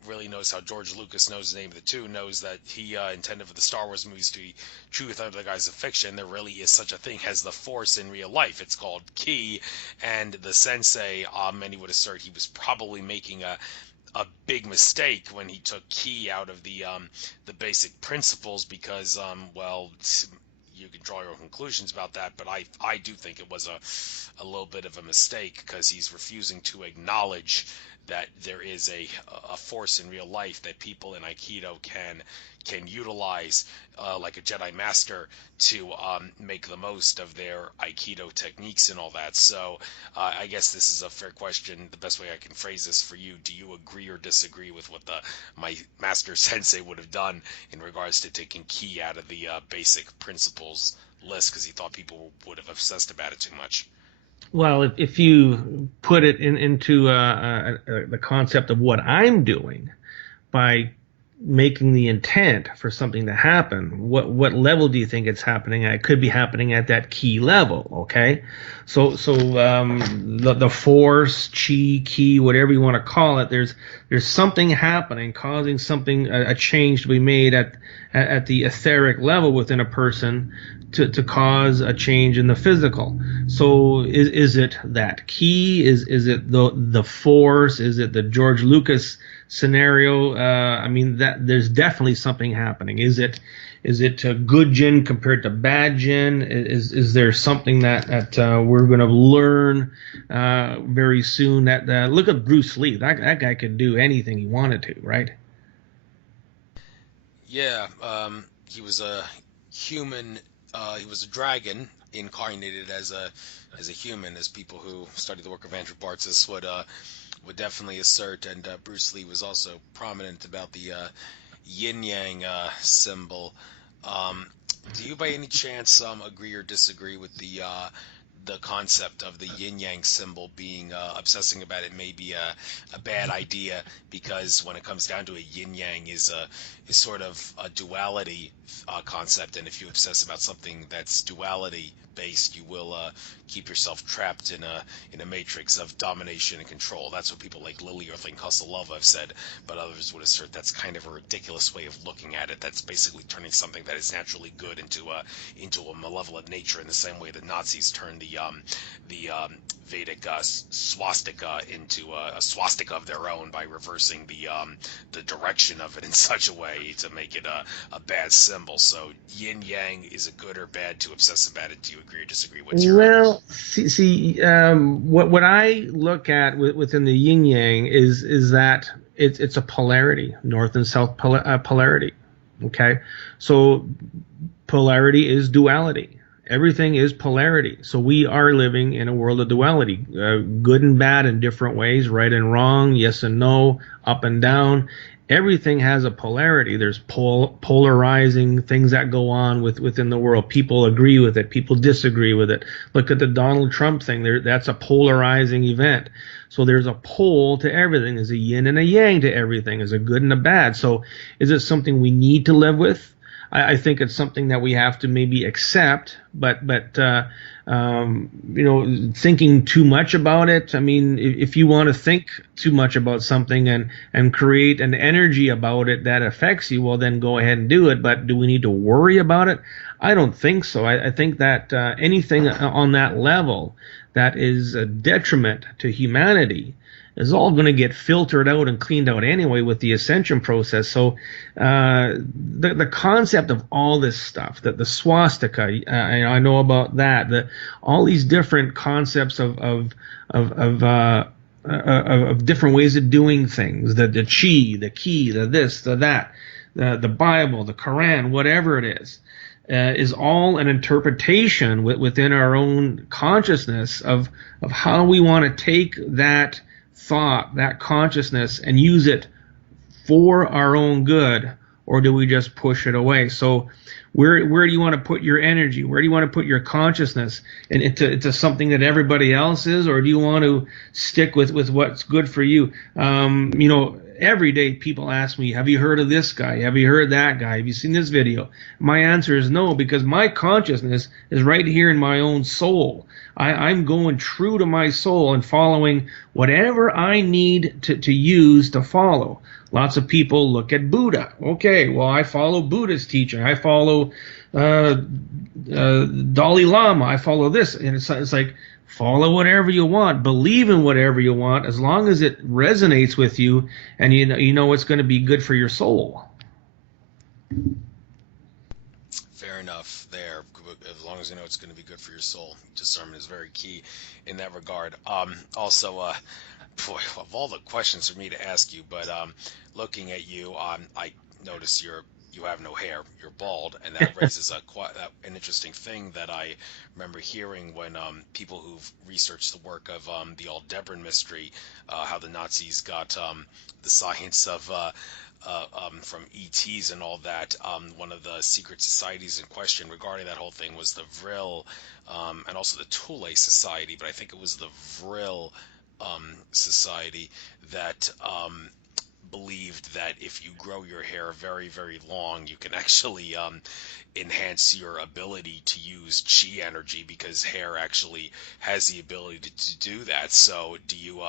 really knows how George Lucas knows the name of the two knows that he intended for the Star Wars movies to be truth under the guise of fiction. There really is such a thing as the Force in real life. It's called ki, and the sensei, many would assert, he was probably making a big mistake when he took ki out of the basic principles, because well, you can draw your own conclusions about that, but I do think it was a little bit of a mistake, because he's refusing to acknowledge that there is a force in real life that people in Aikido can utilize, like a Jedi Master, to make the most of their Aikido techniques and all that. So I guess this is a fair question. The best way I can phrase this for you: do you agree or disagree with what my master sensei would have done in regards to taking ki out of the basic principles list, because he thought people would have obsessed about it too much? Well, if you put it into the concept of what I'm doing by making the intent for something to happen, what level do you think it's happening at? It could be happening at that key level, okay? So the force, chi, key, whatever you want to call it, there's something happening, causing something, a change to be made at the etheric level within a person to cause a change in the physical. So is it that key? Is it the force? Is it the George Lucas scenario? I mean, that there's definitely something happening. Is it good Jin compared to bad Jin? Is there something that we're going to learn very soon? That look at Bruce Lee. That guy could do anything he wanted to, right? Yeah, he was a human. He was a dragon incarnated as a human, as people who study the work of Andrew Bartzis would definitely assert. And Bruce Lee was also prominent about the yin yang symbol. Do you by any chance agree or disagree with the concept of the yin yang symbol being obsessing about it may be a bad idea, because when it comes down to it, yin yang is sort of a duality concept, and if you obsess about something that's duality based, you will keep yourself trapped in a matrix of domination and control. That's what people like Lily or Lane Kosalova have said, but others would assert that's kind of a ridiculous way of looking at it. That's basically turning something that is naturally good into a malevolent nature, in the same way the Nazis turned the Vedic swastika into a swastika of their own by reversing the direction of it in such a way to make it a bad symbol. So yin yang, is it good or bad to obsess about it? Do you agree or disagree? What's your Well, what I look at within the yin yang is that it's a polarity, north and south polarity. Okay, so polarity is duality. Everything is polarity. So we are living in a world of duality, good and bad in different ways, right and wrong, yes and no, up and down. Everything has a polarity. There's polarizing things that go on within the world. People agree with it. People disagree with it. Look at the Donald Trump thing. That's a polarizing event. So there's a pole to everything. There's a yin and a yang to everything. There's a good and a bad. So is it something we need to live with? I think it's something that we have to maybe accept, but thinking too much about it. I mean, if you want to think too much about something and create an energy about it that affects you, well, then go ahead and do it. But do we need to worry about it? I don't think so. I think that anything on that level that is a detriment to humanity is all going to get filtered out and cleaned out anyway with the ascension process. So the concept of all this stuff, that the swastika, I know about that, all these different concepts of of different ways of doing things, the chi, the ki, the this, the that, the Bible, the Quran, whatever it is all an interpretation within our own consciousness of how we want to take that thought, that consciousness, and use it for our own good, or do we just push it away? So where do you want to put your energy? Where do you want to put your consciousness? And into something that everybody else is, or do you want to stick with what's good for you? Every day people ask me, have you heard of this guy? Have you heard that guy? Have you seen this video? My answer is no, because my consciousness is right here in my own soul. I'm going true to my soul and following whatever I need to use to follow. Lots of people look at Buddha. Okay, well, I follow Buddha's teaching. I follow Dalai Lama. I follow this. And it's like, follow whatever you want. Believe in whatever you want, as long as it resonates with you and you know it's going to be good for your soul. Fair enough there. As long as you know it's going to be good for your soul. Discernment is very key in that regard. Also, boy, of all the questions for me to ask you, but looking at you, I notice you have no hair. You're bald, and that raises an interesting thing that I remember hearing when people who've researched the work of the Aldebaran mystery, how the Nazis got the science of from ETs and all that. One of the secret societies in question regarding that whole thing was the Vril, and also the Thule Society, but I think it was the Vril society that believed that if you grow your hair very, very long, you can actually enhance your ability to use chi energy, because hair actually has the ability to do that. So do you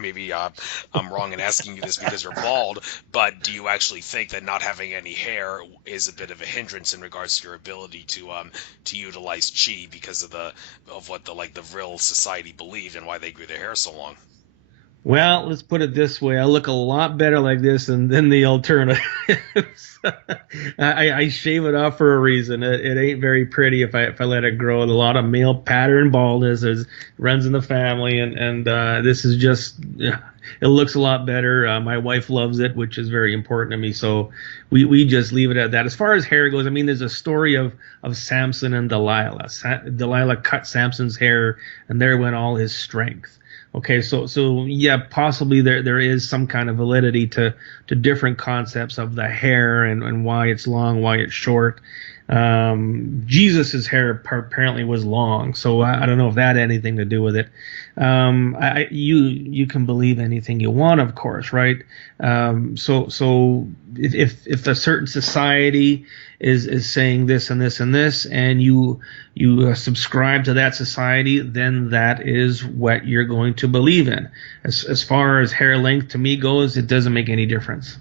maybe I'm wrong in asking you this because you're bald, but do you actually think that not having any hair is a bit of a hindrance in regards to your ability to utilize chi because of what the Vril Society believed and why they grew their hair so long? Well, let's put it this way. I look a lot better like this than the alternatives. I shave it off for a reason. It ain't very pretty if I let it grow. A lot of male pattern baldness runs in the family, and this is just, it looks a lot better. My wife loves it, which is very important to me. So we just leave it at that. As far as hair goes, I mean, there's a story of Samson and Delilah. Delilah cut Samson's hair, and there went all his strength. Okay, so yeah, possibly there is some kind of validity to different concepts of the hair and why it's long, why it's short. Jesus's hair apparently was long, so I don't know if that had anything to do with it. You can believe anything you want, of course, right? So if a certain society is saying this and this and this, and you subscribe to that society, then that is what you're going to believe in. As far as hair length to me goes, it doesn't make any difference.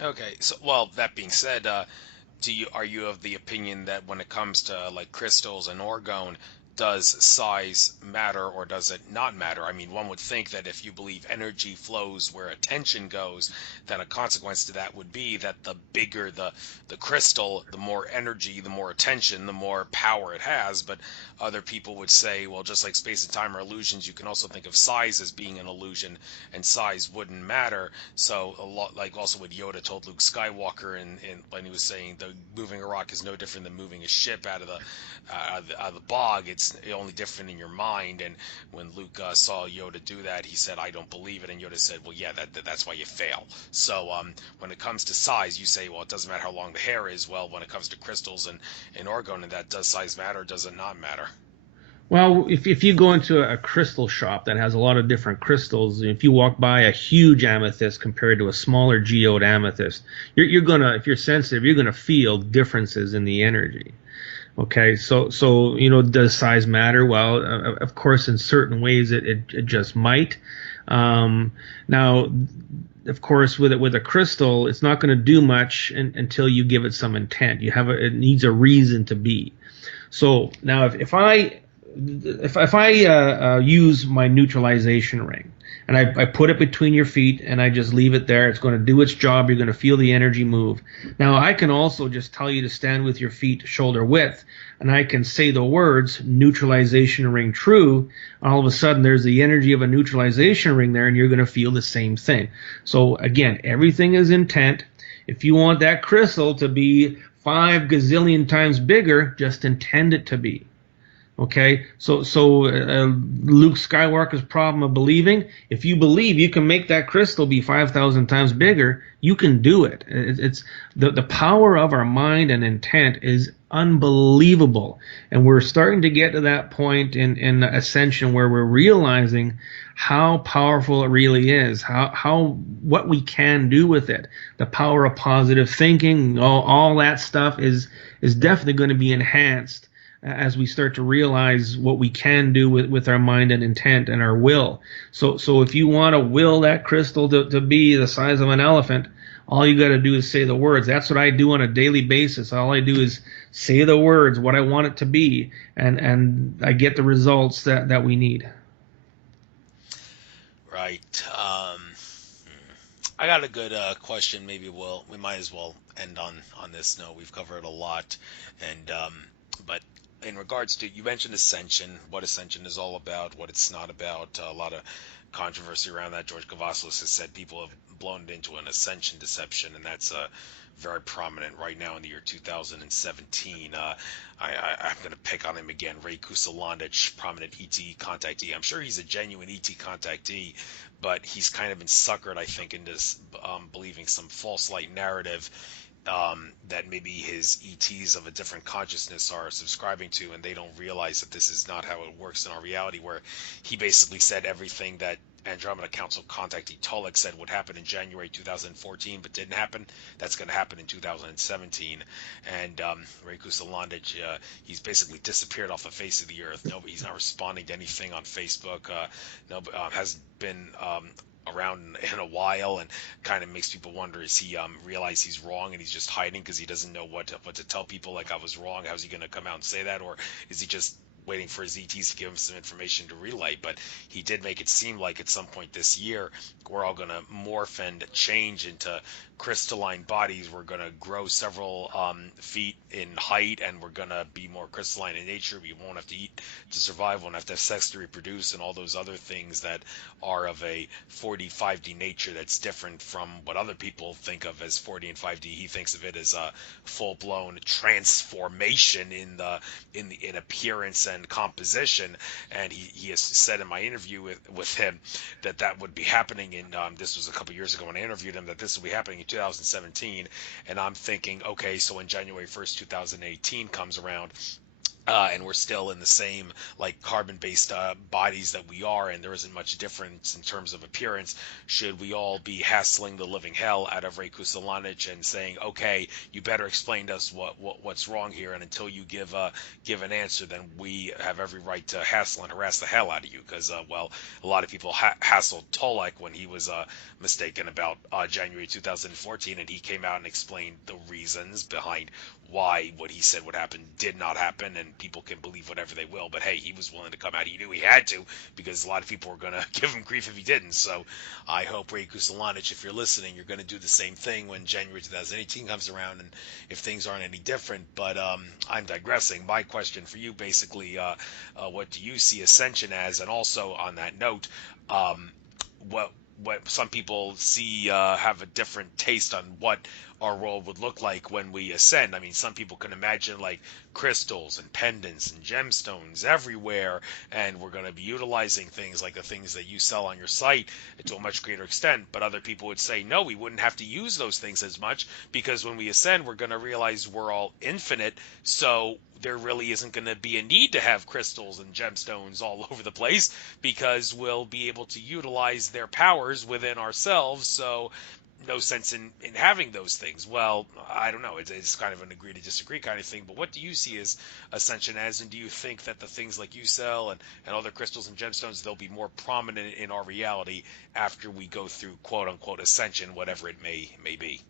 Okay, so well, that being said, are you of the opinion that when it comes to like crystals and orgone, does size matter or does it not matter? I mean, one would think that if you believe energy flows where attention goes, then a consequence to that would be that the bigger the crystal, the more energy, the more attention, the more power it has. But other people would say, well, just like space and time are illusions, you can also think of size as being an illusion, and size wouldn't matter. So a lot like also what Yoda told Luke Skywalker, and when he was saying the moving a rock is no different than moving a ship out of the bog. It's only different in your mind. And when Luke saw Yoda do that, he said, I don't believe it. And Yoda said, well, yeah, that's why you fail. So when it comes to size, you say, well, it doesn't matter how long the hair is. Well, when it comes to crystals and orgone and that, does size matter or does it not matter? Well, if you go into a crystal shop that has a lot of different crystals, if you walk by a huge amethyst compared to a smaller geode amethyst, you're gonna, if you're sensitive, you're gonna feel differences in the energy. Okay, so does size matter? Well, of course, in certain ways it just might. Now, of course, with a crystal, it's not going to do much until you give it some intent. It needs a reason to be. So now, if I use my neutralization ring, And I put it between your feet and I just leave it there. It's going to do its job. You're going to feel the energy move. Now, I can also just tell you to stand with your feet shoulder width, and I can say the words neutralization ring true. All of a sudden, there's the energy of a neutralization ring there, and you're going to feel the same thing. So, again, everything is intent. If you want that crystal to be 5 gazillion times bigger, just intend it to be. Okay, so Luke Skywalker's problem of believing. If you believe you can make that crystal be 5,000 times bigger, you can do it. It's the power of our mind and intent is unbelievable, and we're starting to get to that point in ascension where we're realizing how powerful it really is, how what we can do with it. The power of positive thinking, all that stuff is definitely going to be enhanced as we start to realize what we can do with our mind and intent and our will. So if you want to will that crystal to be the size of an elephant, all you got to do is say the words. That's what I do on a daily basis. All I do is say the words, what I want it to be, and I get the results that we need. Right. I got a good question. Maybe we might as well end on this note. We've covered a lot, and but in regards to, you mentioned ascension, what ascension is all about, what it's not about. A lot of controversy around that. George Kavaslis has said people have blown it into an ascension deception, and that's very prominent right now in the year 2017. I'm going to pick on him again. Ray Kusalandich, prominent ET contactee. I'm sure he's a genuine ET contactee, but he's kind of been suckered, I think, into believing some false light narrative that maybe his ETs of a different consciousness are subscribing to, and they don't realize that this is not how it works in our reality, where he basically said everything that Andromeda Council contactee Tolek said would happen in January 2014 but didn't happen. That's going to happen in 2017. And Ray Kusalandich, he's basically disappeared off the face of the earth. He's not responding to anything on Facebook. Hasn't been around in a while, and kind of makes people wonder, is he realize he's wrong and he's just hiding because he doesn't know what to tell people, like, I was wrong? How's he going to come out and say that? Or is he just waiting for his ETs to give him some information to relay? But he did make it seem like at some point this year we're all going to morph and change into crystalline bodies. We're going to grow several feet in height, and we're going to be more crystalline in nature. We won't have to eat to survive, won't have to have sex to reproduce, and all those other things that are of a 4D, 5D nature that's different from what other people think of as 4D and 5D. He thinks of it as a full-blown transformation in appearance and composition, and he has said in my interview with him that would be happening in this was a couple years ago when I interviewed him, that this will be happening in 2017. And I'm thinking, okay, so when January 1st 2018 comes around, and we're still in the same, like, carbon-based bodies that we are, and there isn't much difference in terms of appearance, should we all be hassling the living hell out of Ray Kusalanich and saying, okay, you better explain to us what's wrong here, and until you give an answer, then we have every right to hassle and harass the hell out of you? Because a lot of people hassled Tolek when he was mistaken about January 2014, and he came out and explained the reasons behind why what he said would happen did not happen, and people can believe whatever they will, but hey, he was willing to come out. He knew he had to, because a lot of people were going to give him grief if he didn't. So I hope, Ray Kusalanich, if you're listening, you're going to do the same thing when January 2018 comes around, and if things aren't any different. But I'm digressing. My question for you, basically, what do you see ascension as? And also on that note, what some people see have a different taste on what our world would look like when we ascend. I mean, some people can imagine, like, crystals and pendants and gemstones everywhere, and we're going to be utilizing things like the things that you sell on your site to a much greater extent. But other people would say, no, we wouldn't have to use those things as much, because when we ascend, we're going to realize we're all infinite, so there really isn't going to be a need to have crystals and gemstones all over the place, because we'll be able to utilize their powers within ourselves. So no sense in having those things. Well, I don't know. It's kind of an agree to disagree kind of thing. But what do you see as ascension as? And do you think that the things like you sell and other crystals and gemstones, they'll be more prominent in our reality after we go through quote unquote ascension, whatever it may be?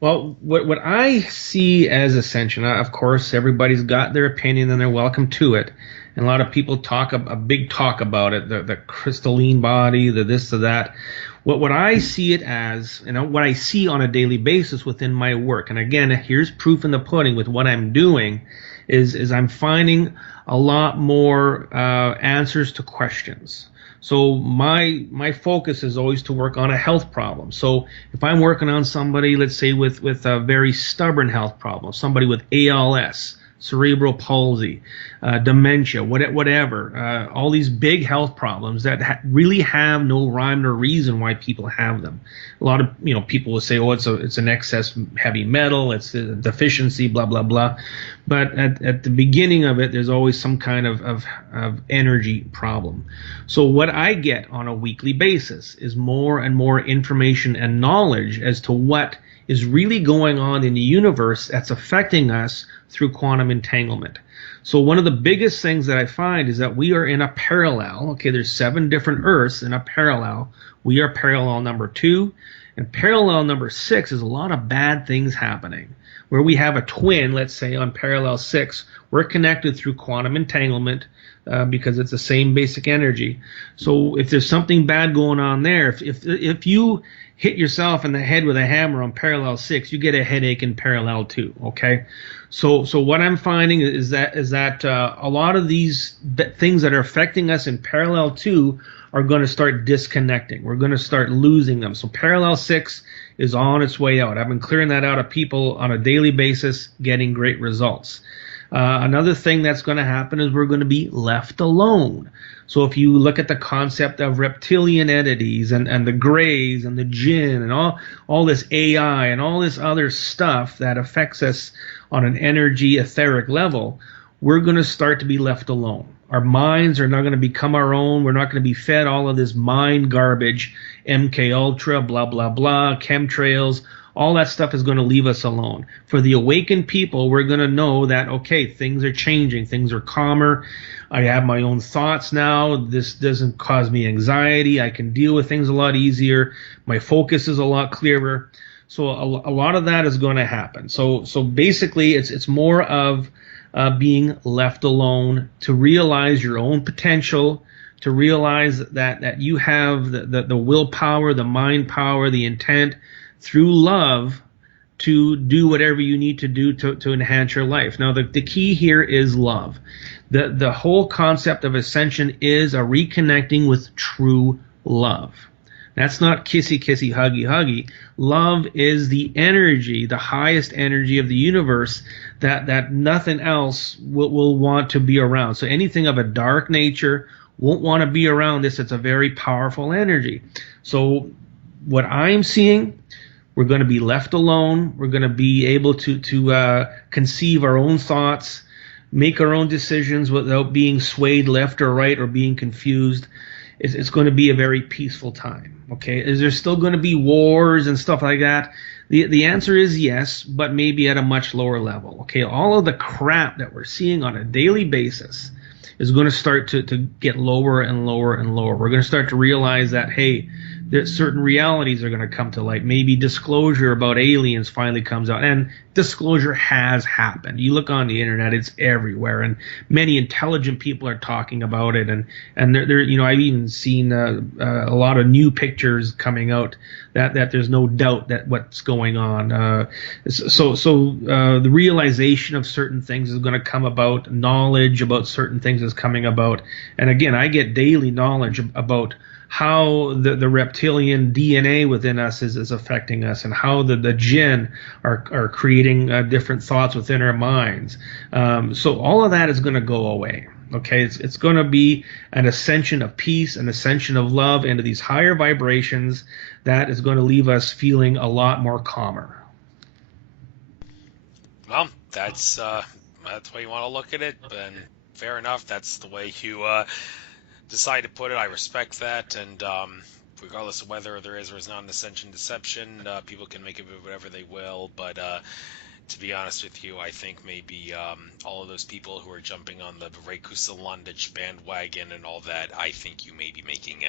Well, what I see as ascension, of course, everybody's got their opinion and they're welcome to it. And a lot of people talk a big talk about it, the crystalline body, the this, the that. What I see it as, what I see on a daily basis within my work, and again, here's proof in the pudding with what I'm doing, is I'm finding a lot more answers to questions. So my focus is always to work on a health problem. So if I'm working on somebody, let's say with a very stubborn health problem, somebody with ALS, cerebral palsy, dementia, whatever, all these big health problems that really have no rhyme or reason why people have them. A lot of people will say, oh, it's an excess heavy metal, it's a deficiency, blah blah blah. But at the beginning of it, there's always some kind of energy problem. So what I get on a weekly basis is more and more information and knowledge as to what is really going on in the universe that's affecting us through quantum entanglement. So one of the biggest things that I find is that we are in a parallel. Okay, there's 7 different Earths in a parallel. We are parallel number 2, and parallel number 6 is a lot of bad things happening. Where we have a twin, let's say on parallel 6, we're connected through quantum entanglement because it's the same basic energy. So if there's something bad going on there, if you hit yourself in the head with a hammer on parallel 6, you get a headache in parallel 2. Okay, so what I'm finding is that a lot of these things that are affecting us in parallel 2 are going to start disconnecting. We're going to start losing them. So parallel 6 is on its way out. I've been clearing that out of people on a daily basis, getting great results. Another thing that's going to happen is we're going to be left alone. So if you look at the concept of reptilian entities and the greys and the jinn and all this AI and all this other stuff that affects us on an energy etheric level, we're going to start to be left alone. Our minds are not going to become our own. We're not going to be fed all of this mind garbage, MK Ultra, blah, blah, blah, chemtrails. All that stuff is going to leave us alone. For the awakened people, we're going to know that, okay, things are changing. Things are calmer. I have my own thoughts now. This doesn't cause me anxiety. I can deal with things a lot easier. My focus is a lot clearer. So a lot of that is going to happen. So basically, it's more of being left alone, to realize your own potential, to realize that you have the willpower, the mind power, the intent through love to do whatever you need to do to enhance your life. Now, the key here is love. The whole concept of ascension is a reconnecting with true love. That's not kissy, kissy, huggy, huggy. Love is the energy, the highest energy of the universe that nothing else will want to be around. So anything of a dark nature won't want to be around this. It's a very powerful energy. So what I'm seeing, we're going to be left alone. We're going to be able to conceive our own thoughts, make our own decisions without being swayed left or right or being confused. It's going to be a very peaceful time. Okay, is there still going to be wars and stuff like that? The answer is yes, but maybe at a much lower level. Okay, all of the crap that we're seeing on a daily basis is going to start to get lower and lower and lower. We're going to start to realize that, hey, that certain realities are going to come to light. Maybe disclosure about aliens finally comes out, and disclosure has happened. You look on the internet, it's everywhere, and many intelligent people are talking about it. And they're I've even seen a lot of new pictures coming out that there's no doubt that what's going on. So the realization of certain things is going to come about. Knowledge about certain things is coming about, and again, I get daily knowledge about how the reptilian DNA within us is affecting us, and how the jinn are creating different thoughts within our minds. So all of that is going to go away. Okay, it's going to be an ascension of peace, an ascension of love into these higher vibrations that is going to leave us feeling a lot more calmer. Well, that's the way you want to look at it, and fair enough. That's the way you decide to put it. I respect that, and regardless of whether there is or is not an ascension deception, people can make of it whatever they will. But To be honest with you, I think maybe all of those people who are jumping on the Crystalline Tools bandwagon and all that, I think you may be making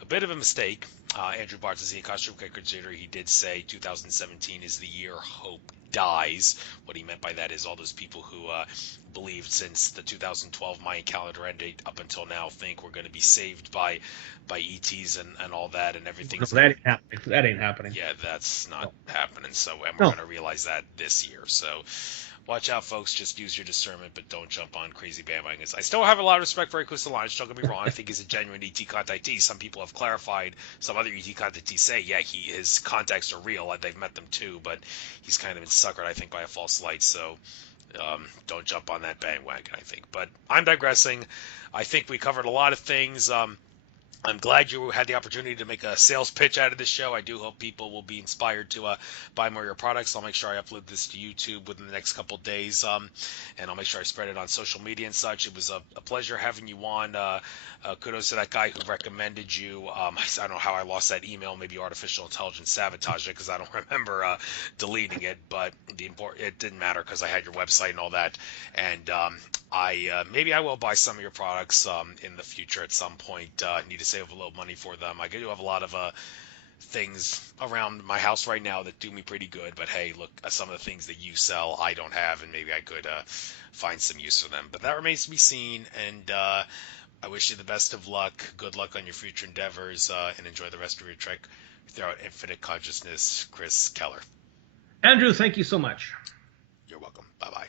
a bit of a mistake. Andrew Bartz, costume contributor, he did say 2017 is the year hope dies. What he meant by that is all those people who believed since the 2012 Mayan calendar ended up until now think we're going to be saved by ETs and all that, and No, everything's that going to ain't happening. That ain't happening. yeah, that's not No. happening. So, and we're No. going to realize that this year. So, watch out, folks. Just use your discernment, but don't jump on crazy bandwagons. I still have a lot of respect for Crystalline. Don't get me wrong. I think he's a genuine ET contactee. Some people have clarified. Some other ET contactees say, yeah, his contacts are real. They've met them too, but he's kind of been suckered, I think, by a false light. So, don't jump on that bandwagon, I think. But I'm digressing. I think we covered a lot of things. I'm glad you had the opportunity to make a sales pitch out of this show. I do hope people will be inspired to buy more of your products. I'll make sure I upload this to YouTube within the next couple of days, and I'll make sure I spread it on social media and such. It was a pleasure having you on. Kudos to that guy who recommended you. I don't know how I lost that email. Maybe artificial intelligence sabotaged it because I don't remember deleting it, but it didn't matter because I had your website and all that. And maybe I will buy some of your products in the future at some point. Need to save a little money for them. I do have a lot of things around my house right now that do me pretty good, but hey, look, some of the things that you sell I don't have, and maybe I could find some use for them. But that remains to be seen, and I wish you the best of luck. Good luck on your future endeavors, and enjoy the rest of your trek throughout infinite consciousness. Chris Kehler. Andrew, thank you so much. You're welcome. Bye-bye.